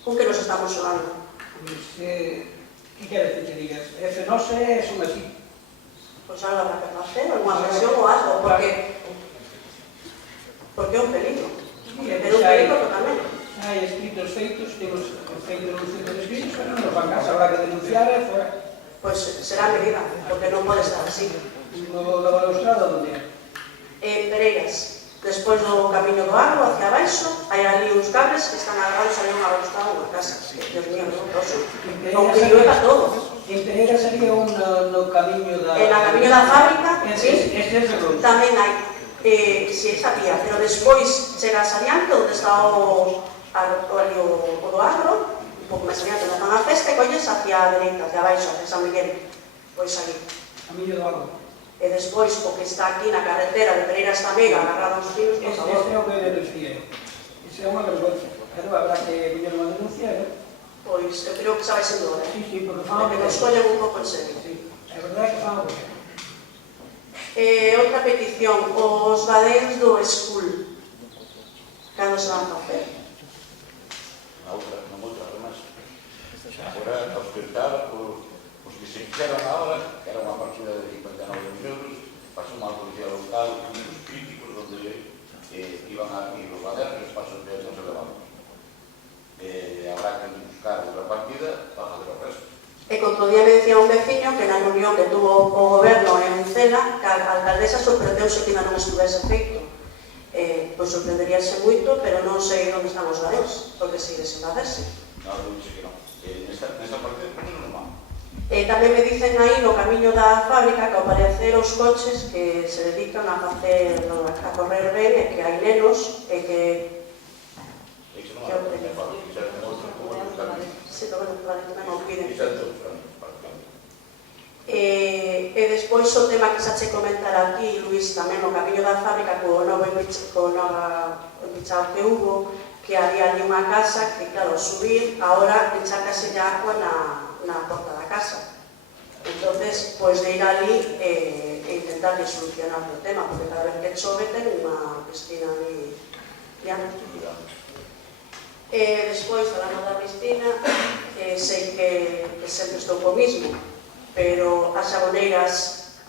con que nos estamos xogando? Que quere que te digas? Fenosa son así. Pois algo habrá que facer, alguna presión ou algo, porque é un peligro. Pero un peligro totalmente. Hai escritos feitos, temos feito uns centros escritos, pero non nos van casa, habrá que denunciar e fora. Pois será medida, porque non pode estar así. Da balustrada, onde é? En Pereiras, despois do camiño do agro, hacia abaixo, hai ali uns cables que están agarrados ali unha balustrada unha casa. Dios mío, non toso. Non que llueva todo. En Pereiras sería no camiño da... En a camiño da fábrica, sí, tamén hai. Si esa vía, pero despois chegas adiante, onde está o do agro, un pouco máis adiante, onde fan a festa, e colles hacia a dereita, hacia abaixo, hacia San Miguel, pois ali. Camiño do agro. E despois, o que está aquí na carretera de Pereiras Tamega, agarrado aos pinos, por favor. Ese é o que denuncié. Ese é unha vergonza. Pero habrá que viñer unha denuncia, Pois, eu creo que xa vai sendo hora. Sí, porque fan... Que nos collen un pouco en serio. É verdade que fan o que... Outra petición, os badéns do school. Cando se van facer? Na outra, además. Agora, a ostentar, os que se fixeron agora, que era unha partida de 59 euros, pasou unha policía local, uns críticos, onde iban aquí os baderos e os pasos de non se levaban. Habrá que buscar outra partida para fazer o resto. E contra o día me decía un veciño que na reunión que tuvo o goberno en Cela, que a alcaldesa sorprendeuse que ainda non estuvese feito. Pois sorprenderíase moito, pero non sei onde están os badeos, porque sigue sen facerse. Non, eu dixo que non. Nesta partida non van. Tamén me dicen aí no camiño da fábrica que ao parecer os coches que se dedican a correr ben e que hai nenos e que... Sí, pero bueno, tamén o piden. E despois o tema que xa che comentar aquí, Luís, tamén no camiño da fábrica co novo embichado que hubo, que había ali unha casa que, claro, subir, agora enchácase de agua na porta da casa. Entonces, pois de ir ali e intentar de solucionar o tema, porque cada vez que chove ten unha piscina ali diante. Despois, falando da piscina, sei que sempre estou co mismo, pero as xaboneiras,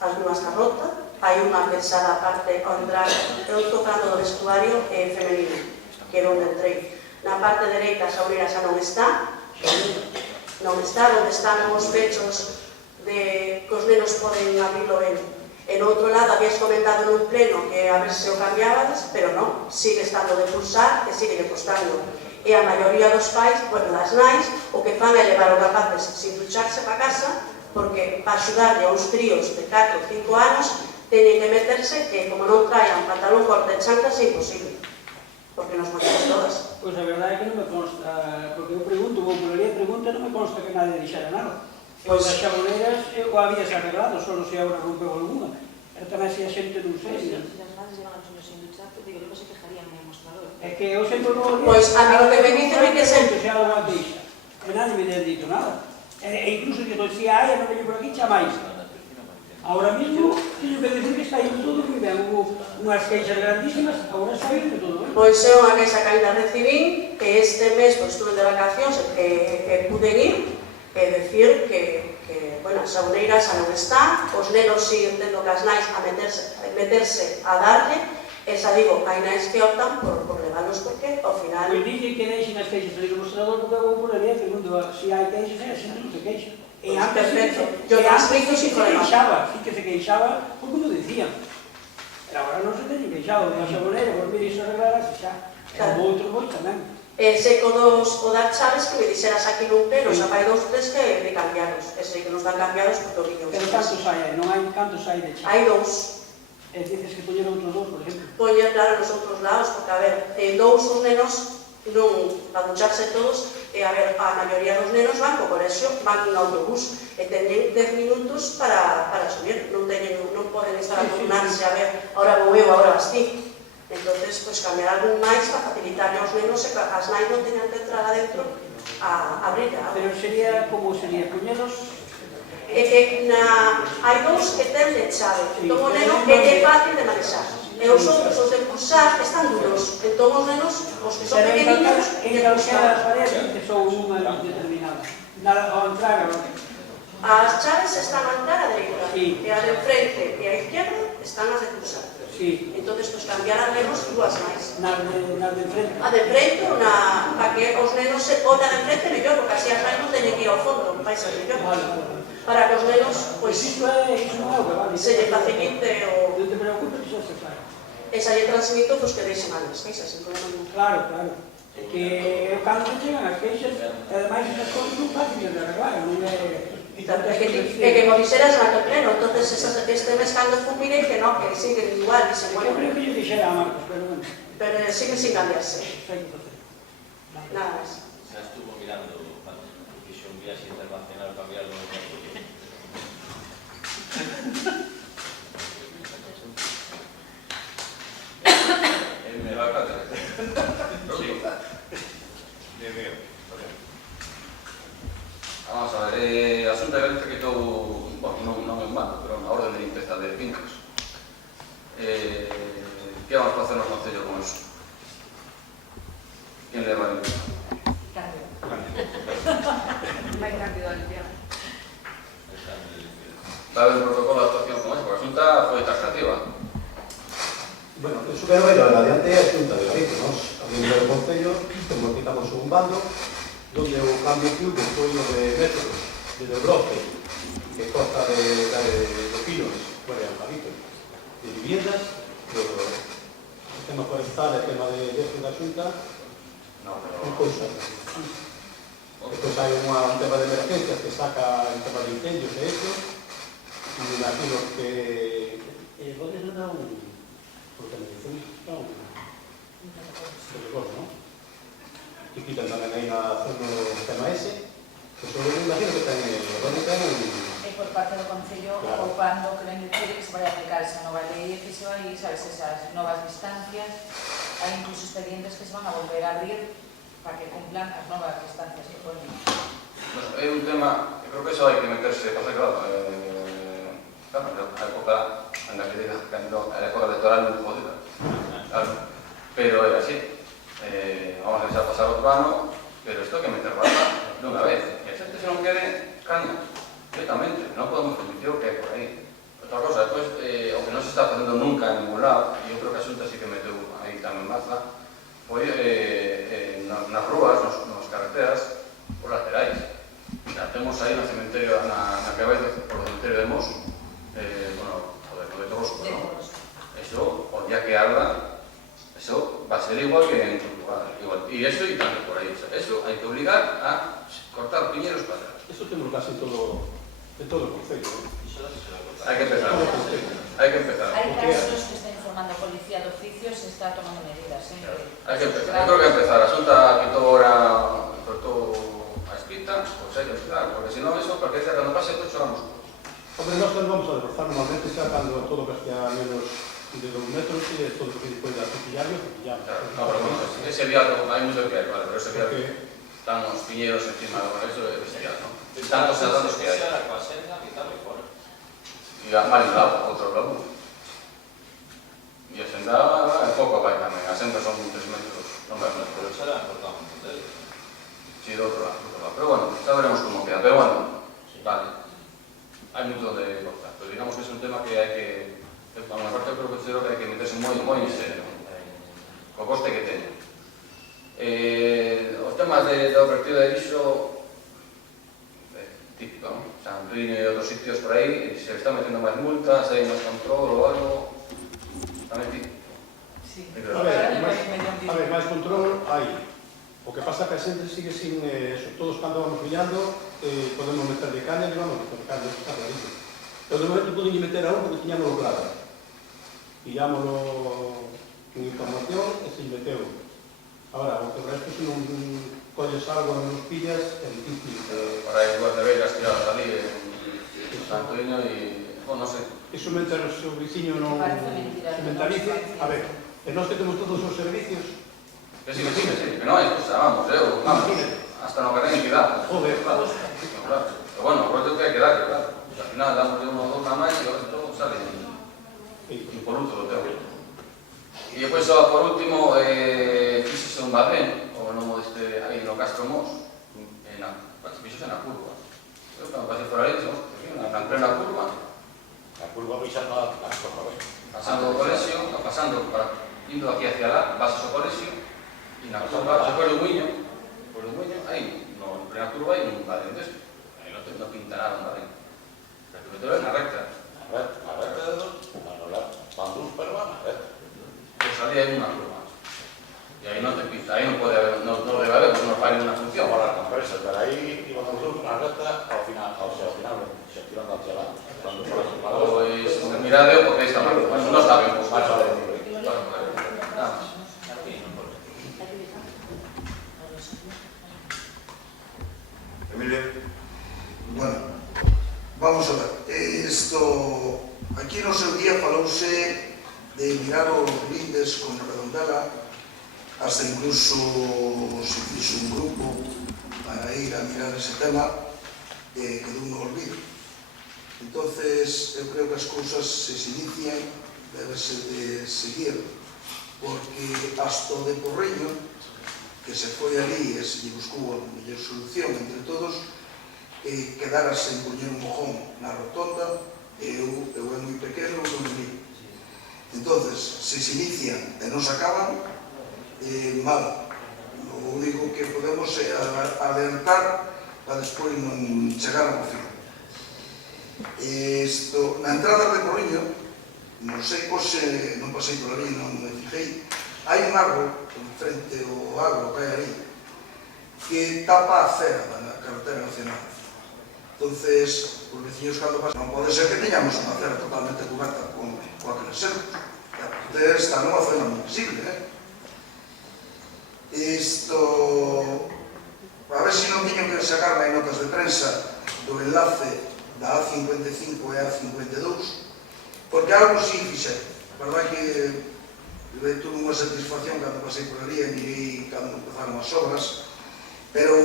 as nunhas na rota, hai unha pensada parte ao entrar, eu estou falando do vestuario femenino, que era onde entrei. Na parte dereita a xaboneira xa non está, onde están os pechos de que os nenos poden abrilo ben. En outro lado, habías comentado nun pleno que a ver se o cambiabas, pero non, sigue estando de pulsar e sigue costando. E a maioría dos pais, bueno, das nais, o que fan é levar os rapaces sin ducharse para casa, porque para axudarlle a uns críos de 4 ou 5 anos teñen que meterse que, como non traian pantalón corte e chanclas, é imposible, porque nos morimos todas. Pois a verdade é que non me consta, porque eu pregunto, vou por ali a pregunta, non me consta que nadie dixera nada. Pois as xaboneiras o habías arreglado, solo se agora rompeu alguna, pero tamén se a xente non sei. Se as madres llevan a los niños sin ducharte, digo, logo se quejarían en el mostrador. É que eu sempre vou... Pois a mí o que me dicen é que sempre... Se algo dixa, que nadie me ten dito nada. E incluso digo, se hai, non veño por aquí, chamais. Ahora mismo, teño que decir que está indo todo moi ben. Hubo unhas queixas grandísimas, agora está indo todo ben. Pois é unha queixa que ainda recibín, que este mes estuve de vacacións e pude ir, e decir que bueno, a xaboneira xa non está, os nenos siguen tendo que as nais a meterse a darlle, e xa digo, hai nais que optan por levarlos porque, ao final... Pois dixen que deixen as queixas ali no mostrador porque eu vou por ali, segundo, se hai queixas, a xente non se queixa. E antes sí que se queixaba porque non dicían. Pero agora non se teñen queixado, a xaboneira, por vir iso arreglarase xa. E o outro moi tamén. Sei que o das chaves que me dixeras aquí nun pleno, xa fai 2 ou 3 que de cambiaros. E sei que nos dan cambiados por tobillos. Pero cantos hai? Non hai cantos hai de chaves? Hai 2. E dices que poñer outros dous, por exemplo. Poñer, claro, nos outros lados, porque, a ver, dous os nenos non a ducharse todos, e, a ver, a maioría dos nenos van co colexio, van en autobús, e teñen 10 minutos para subir, non poden estar a turnarse, a ver, ahora vou eu, ahora vas ti. Entonces, pues, cambiar algún máis para facilitarle aos nenos e que as nais non teñan que entrar adentro a abrir a agua. Pero sería, como sería, poñelos? Hai dous que ten de chave, entón o neno é fácil de manexar. E os outros, os de pulsar, están duros. Entón os nenos, os que son pequeninos, en calquera parede que son unha determinada. Ao entrar, as chaves están a entrar a dereita, e a de frente e a izquierda están as de pulsar. Entonces, pues cambiar al menos dúas máis. Nas de frente? A de frente, para que os nenos se ponan de frente mellor, porque así as nais non teñen que ir ao fondo, vais a mellor. Para que os nenos, pues, se lle facilite o... Non te preocupes, que xa se fai. E xa lle transmito, pues, que deixen as queixas, sin problema nenhum. Claro, claro. É que cando se chegan as queixas, ademais, esas cousas non fáciles de arreglar, non é... E que mo dixeras na que pleno, entonces este mes cando fumire que non, que siguen igual, dicen, bueno... Eu creo que lle dixera a Marcos, pero bueno. Pero siguen sin cambiarse. Nada máis. Xa estuvo mirando, fixo un viaxe internacional para mirar los métodos. Me va a catar. Bien, bien. Vamos a ver, a Xunta de Galicia quitou, bueno, non é un mando, pero unha orden de limpeza de fincas. Que vamos a facer no Concello con eso? Quen leva a limpiar? Cambio. Vai rápido a limpiar. Va a haber un protocolo de actuación con eso, porque a Xunta foi taxativa. Bueno, eso que non vai dar adiante é a Xunta de Galicia, nos, a nivel do Concello, quitamos un bando donde o cambio público foi o de métodos, de broce, que corta de pinos, bueno, de eucalipto, de viviendas, o tema forestal, el tema de da Xunta, son cousas. Despois hai un tema de emergencias que saca el tema de incendios e eso, e me imagino que... ¿Dónde se da un...? Porque me dicen, non? Se recordo, non? Que quitan tamén aí na zona do tema ese, pues eu me imagino que ten e por parte do Concello ocupando que ven dicir que se vai aplicar esa nova lei e que se vai, sabes, esas novas distancias, hai incluso expedientes que se van a volver a abrir para que cumplan as novas distancias que ponen. Bueno, é un tema, creo que eso hai que meterse, pasa que claro, a época en la que diga, a época electoral non jodida, claro, pero é así. Vamos a deixar pasar outro ano, pero isto hai que meter barra de unha vez. E a xente se non quere, caña, directamente. Non podemos permitir o que hai por aí. Outra cosa, depois, o que non se está facendo nunca en ningún lado, e eu creo que a Xunta sí que meteu aí tamén maza, foi nas rúas, nas carreteras, por laterais. Temos aí no cementerio, na que vai por o cementerio de Mos, bueno, o de Torosco, non? Eso, o día que arda, eso va a ser igual que en Portugal, igual. Y eso y tanto por ahí. Eso hay que obligar a cortar piñeros para atrás. Eso tenemos casi todo el Concello. Hay que empezar. Hay que empezar. Hay casos que está informando a Policía de Oficio, se está tomando medidas. Hay que empezar. Yo creo que empezar. A Xunta quitó ahora, cortó a escrita, pues hay que empezar. Porque si no, eso, porque cuando pase todo, choramos. Hombre, nosotros vamos a reforzar normalmente, ya cuando todo que sea menos de 2 metros y todo lo que después de cepillarlo, cepillamos. No, pero bueno, ese viado, hay mucho que hay, vale, pero ese viado, están los piñeros encima, eso es bestial, ¿no? Tantos cerrados que hay. Y a Marilao, otro lado. Y a Senda, en poco vai tamén, a Senda son 3 metros, non vai metros. Pero será cortado un hotel. Sí, de outro lado. Pero bueno, ya veremos cómo queda. Pero bueno, vale. Hay mucho de cortar, pero digamos que es un tema que hay que... A una parte eu considero que hai que meterse moi en serio, co coste que teñen. Os temas do vertido de lixo, típico, non? San Rín e outros sitios por aí, se están metendo máis multas, hai máis control ou algo, tamén típico. Sí. A ver, máis control hai. O que pasa que a xente sigue sin... todos cando vamos pillando, podemos meter de caña e vamos meter de caña, está clarísimo. Pero de momento poden meter a un porque tiñamos logrado. pillámoslo en información e se meteu. Ahora, o que o resto, se non colles algo e nos pillas, é difícil. Para ir igual de Vegas tiradas ali en Santoño e... non sei. Iso mentre o seu veciño non se mentalice. A ver, e nós que temos todos os servicios... Que sí, que non hai cosa, vamos, hasta no carné que dá. Joder, claro. Pero bueno, por eso que hai que dar, claro. Al final damos de uno o dos nada máis e o resto sale impoluto do teu. E depois, só por último, fixose un badén, o nomo deste, aí no Castro Mos, fixose na curva. Eu, cando pasei por aí, na plena curva, a curva pisando a curva, pasando o colexio, indo aquí hacia lá, pasas o colexio, e na curva, despois do Muiño, aí, en plena curva, hai un badén deste. Aí non pinta nada un badén. Pero é na recta. Na recta de dos, van dos, pero van na recta. Pues ali hai unha curva. E aí non te pinta, aí non pode haber, non debe haber, porque non fai ninguna función. Para las compresas, pero aí iban os dos na recta, ao final, se tirando hacia lá. Pois, miradeo, porque aí está mal. Non está ben, pois, máis a ver. Nada máis. Emilio. Bueno, vamos a ver. Aquí no seu día falouse de mirar os lindes con Redondela, hasta incluso se fixo un grupo para ir a mirar ese tema, quedou no olvido. Entonces, eu creo que as cousas se inician, debese de seguir, porque hasta o de Porriño, que se foi ali e se lle buscou a mellor solución entre todos, quedara sen poñer un mojón na rotonda, eu é moi pequeno, non me vi. Entonces, se se inician e non se acaban, mal. O único que podemos é alertar para despois non chegar ao fin. Na entrada de Porriño, non sei, non pasei por ali, non me fijei, hai un árbol en frente ao agro que hai ali que tapa a acera da carretera nacional. Entonces, os veciños cando pasan, non pode ser que teñamos unha acera totalmente coberta con aqueles cercos. Está nunha zona moi visible, a ver se non tiño que sacarme en notas de prensa do enlace da A55 e A52, porque algo sí fixer. A verdade que tuve unha satisfacción cando pasei por ali e mirei cando empezaron as obras, pero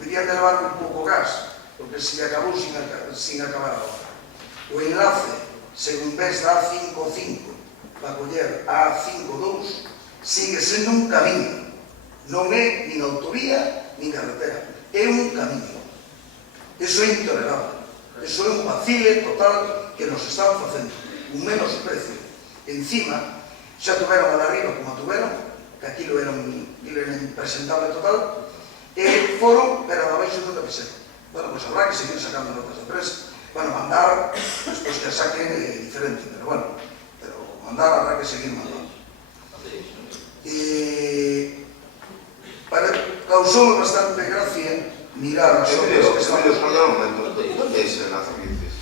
teria que levar un pouco gas, porque se acabou sin acabar a obra. O enlace, según ves da A55 para coller a A52, sigue sendo un camiño. Non é nin autovía, nin carretera. É un camiño. Eso é intolerable. Eso é un vacile total que nos están facendo. Un menosprecio. Encima, xa tuveron a de arriba como a tuveron, que aquilo era impresentable total, e foron, pero a baixo do que fixeron. Bueno, pois habrá que seguir sacando notas de presa. Bueno, mandar, despois que saquen é diferente, pero bueno, mandar habrá que seguir mandando. Causou bastante gracia mirar as obras que están... Perdón un momento, ¿dónde es el enlace que dices?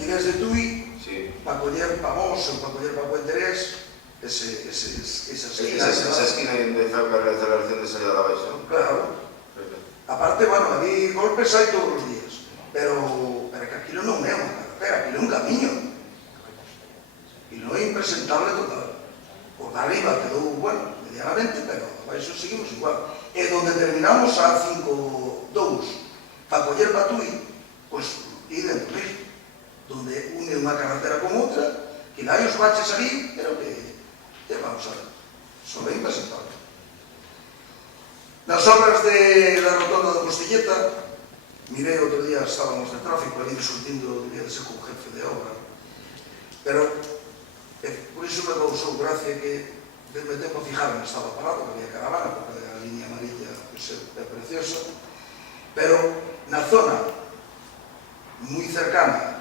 Y desde Tui, para coller para Mos ou para coller para Puenterés, esa esquina... Esa esquina de cerca de la aceleración de salida a la baixa, ¿no? Claro. Aparte, bueno, ali golpes hai todos os días, pero que aquilo non é unha carretera, aquilo é un camiño. E non é impresentable total. Por de arriba quedou, bueno, medianamente, pero abaixo seguimos igual. E donde terminamos a A52 para coller para Tui, pois, idem por isto, donde une unha carretera con outra, que dai os baches ali, pero que vamos a ver, son ben impresentable. Nas obras da rotonda de Costilleta, mirei outro día, estábamos de tráfico ali discutindo, debía de ser con jefe de obra, pero por iso me causou gracia que me tempo a fijar en estaba parado, que había caravana, porque a línea amarilla é preciosa, pero na zona moi cercana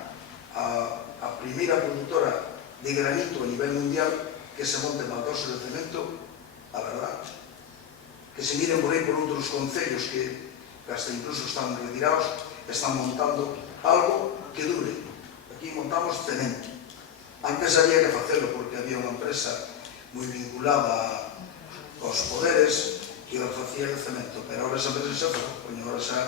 a primeira produtora de granito a nivel mundial que se monte Maldoso de Cemento, a verdad, que se miren por aí por outros concellos que hasta incluso están retirados, están montando algo que dure. Aquí montamos cemento. Antes había que facelo porque había unha empresa moi vinculada aos poderes que facía o cemento, pero ahora esa empresa xa foi, agora xa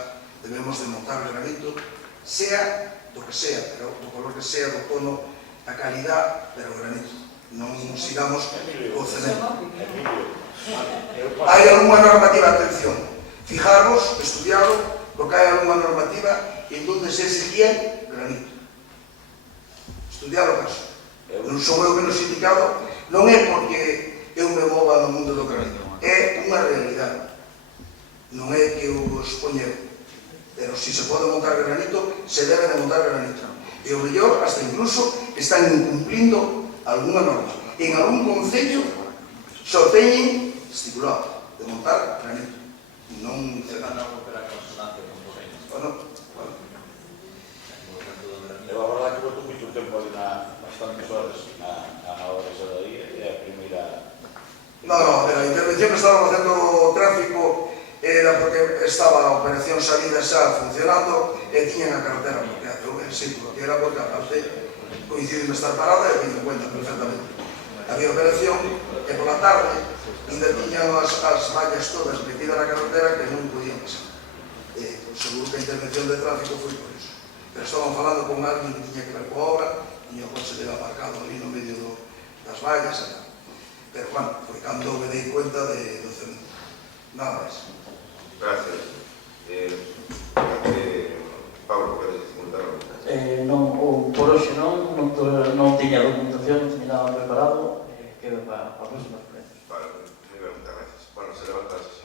debemos de montar granito, sea do que sea, pero do color que sea, do tono, a calidad, pero granito. Non sigamos o cemento. Hai algunha normativa, atención, fijarvos, estudiarlo, porque hai algunha normativa en donde se exigía granito. Estudiar o caso. Non son eu menos indicado, non é porque eu me mova no mundo do granito, é unha realidade. Non é que eu expoñe, pero se se pode montar granito, se debe de montar granito. E o mellor, hasta incluso, están incumplindo alguna norma. En algún concello só teñen estipulado de montar granito. Non se dan algo para consonancia con Porreño. Bueno. Eu a verdade que boto moito tempo ali bastantes horas na hora esa de aí, é a primeira... No, a intervención que estaba facendo o tráfico era porque estaba a operación salida xa funcionando e tiñan a carretera bloqueada. Eu sei porque era porque a parte coincide en estar parada e tiñen cuenta perfectamente. Había operación e pola tarde ainda tiñan as vallas todas metidas na carretera que non podían pasar. Seguro que a intervención de tráfico foi por eso. Pero estaban falando con alguén que tiña que ver coa obra, e o coche debe aparcado ali no medio das vallas e tal. Pero, bueno, foi cando me dei cuenta do cemento. Nada máis. Gracias. Pablo, queres comentar algo? Non, por hoxe non tiña documentación, non tiña nada preparado, quedo para os próximos plazos. Vale, moitas gracias. Bueno, se levanta a sesión.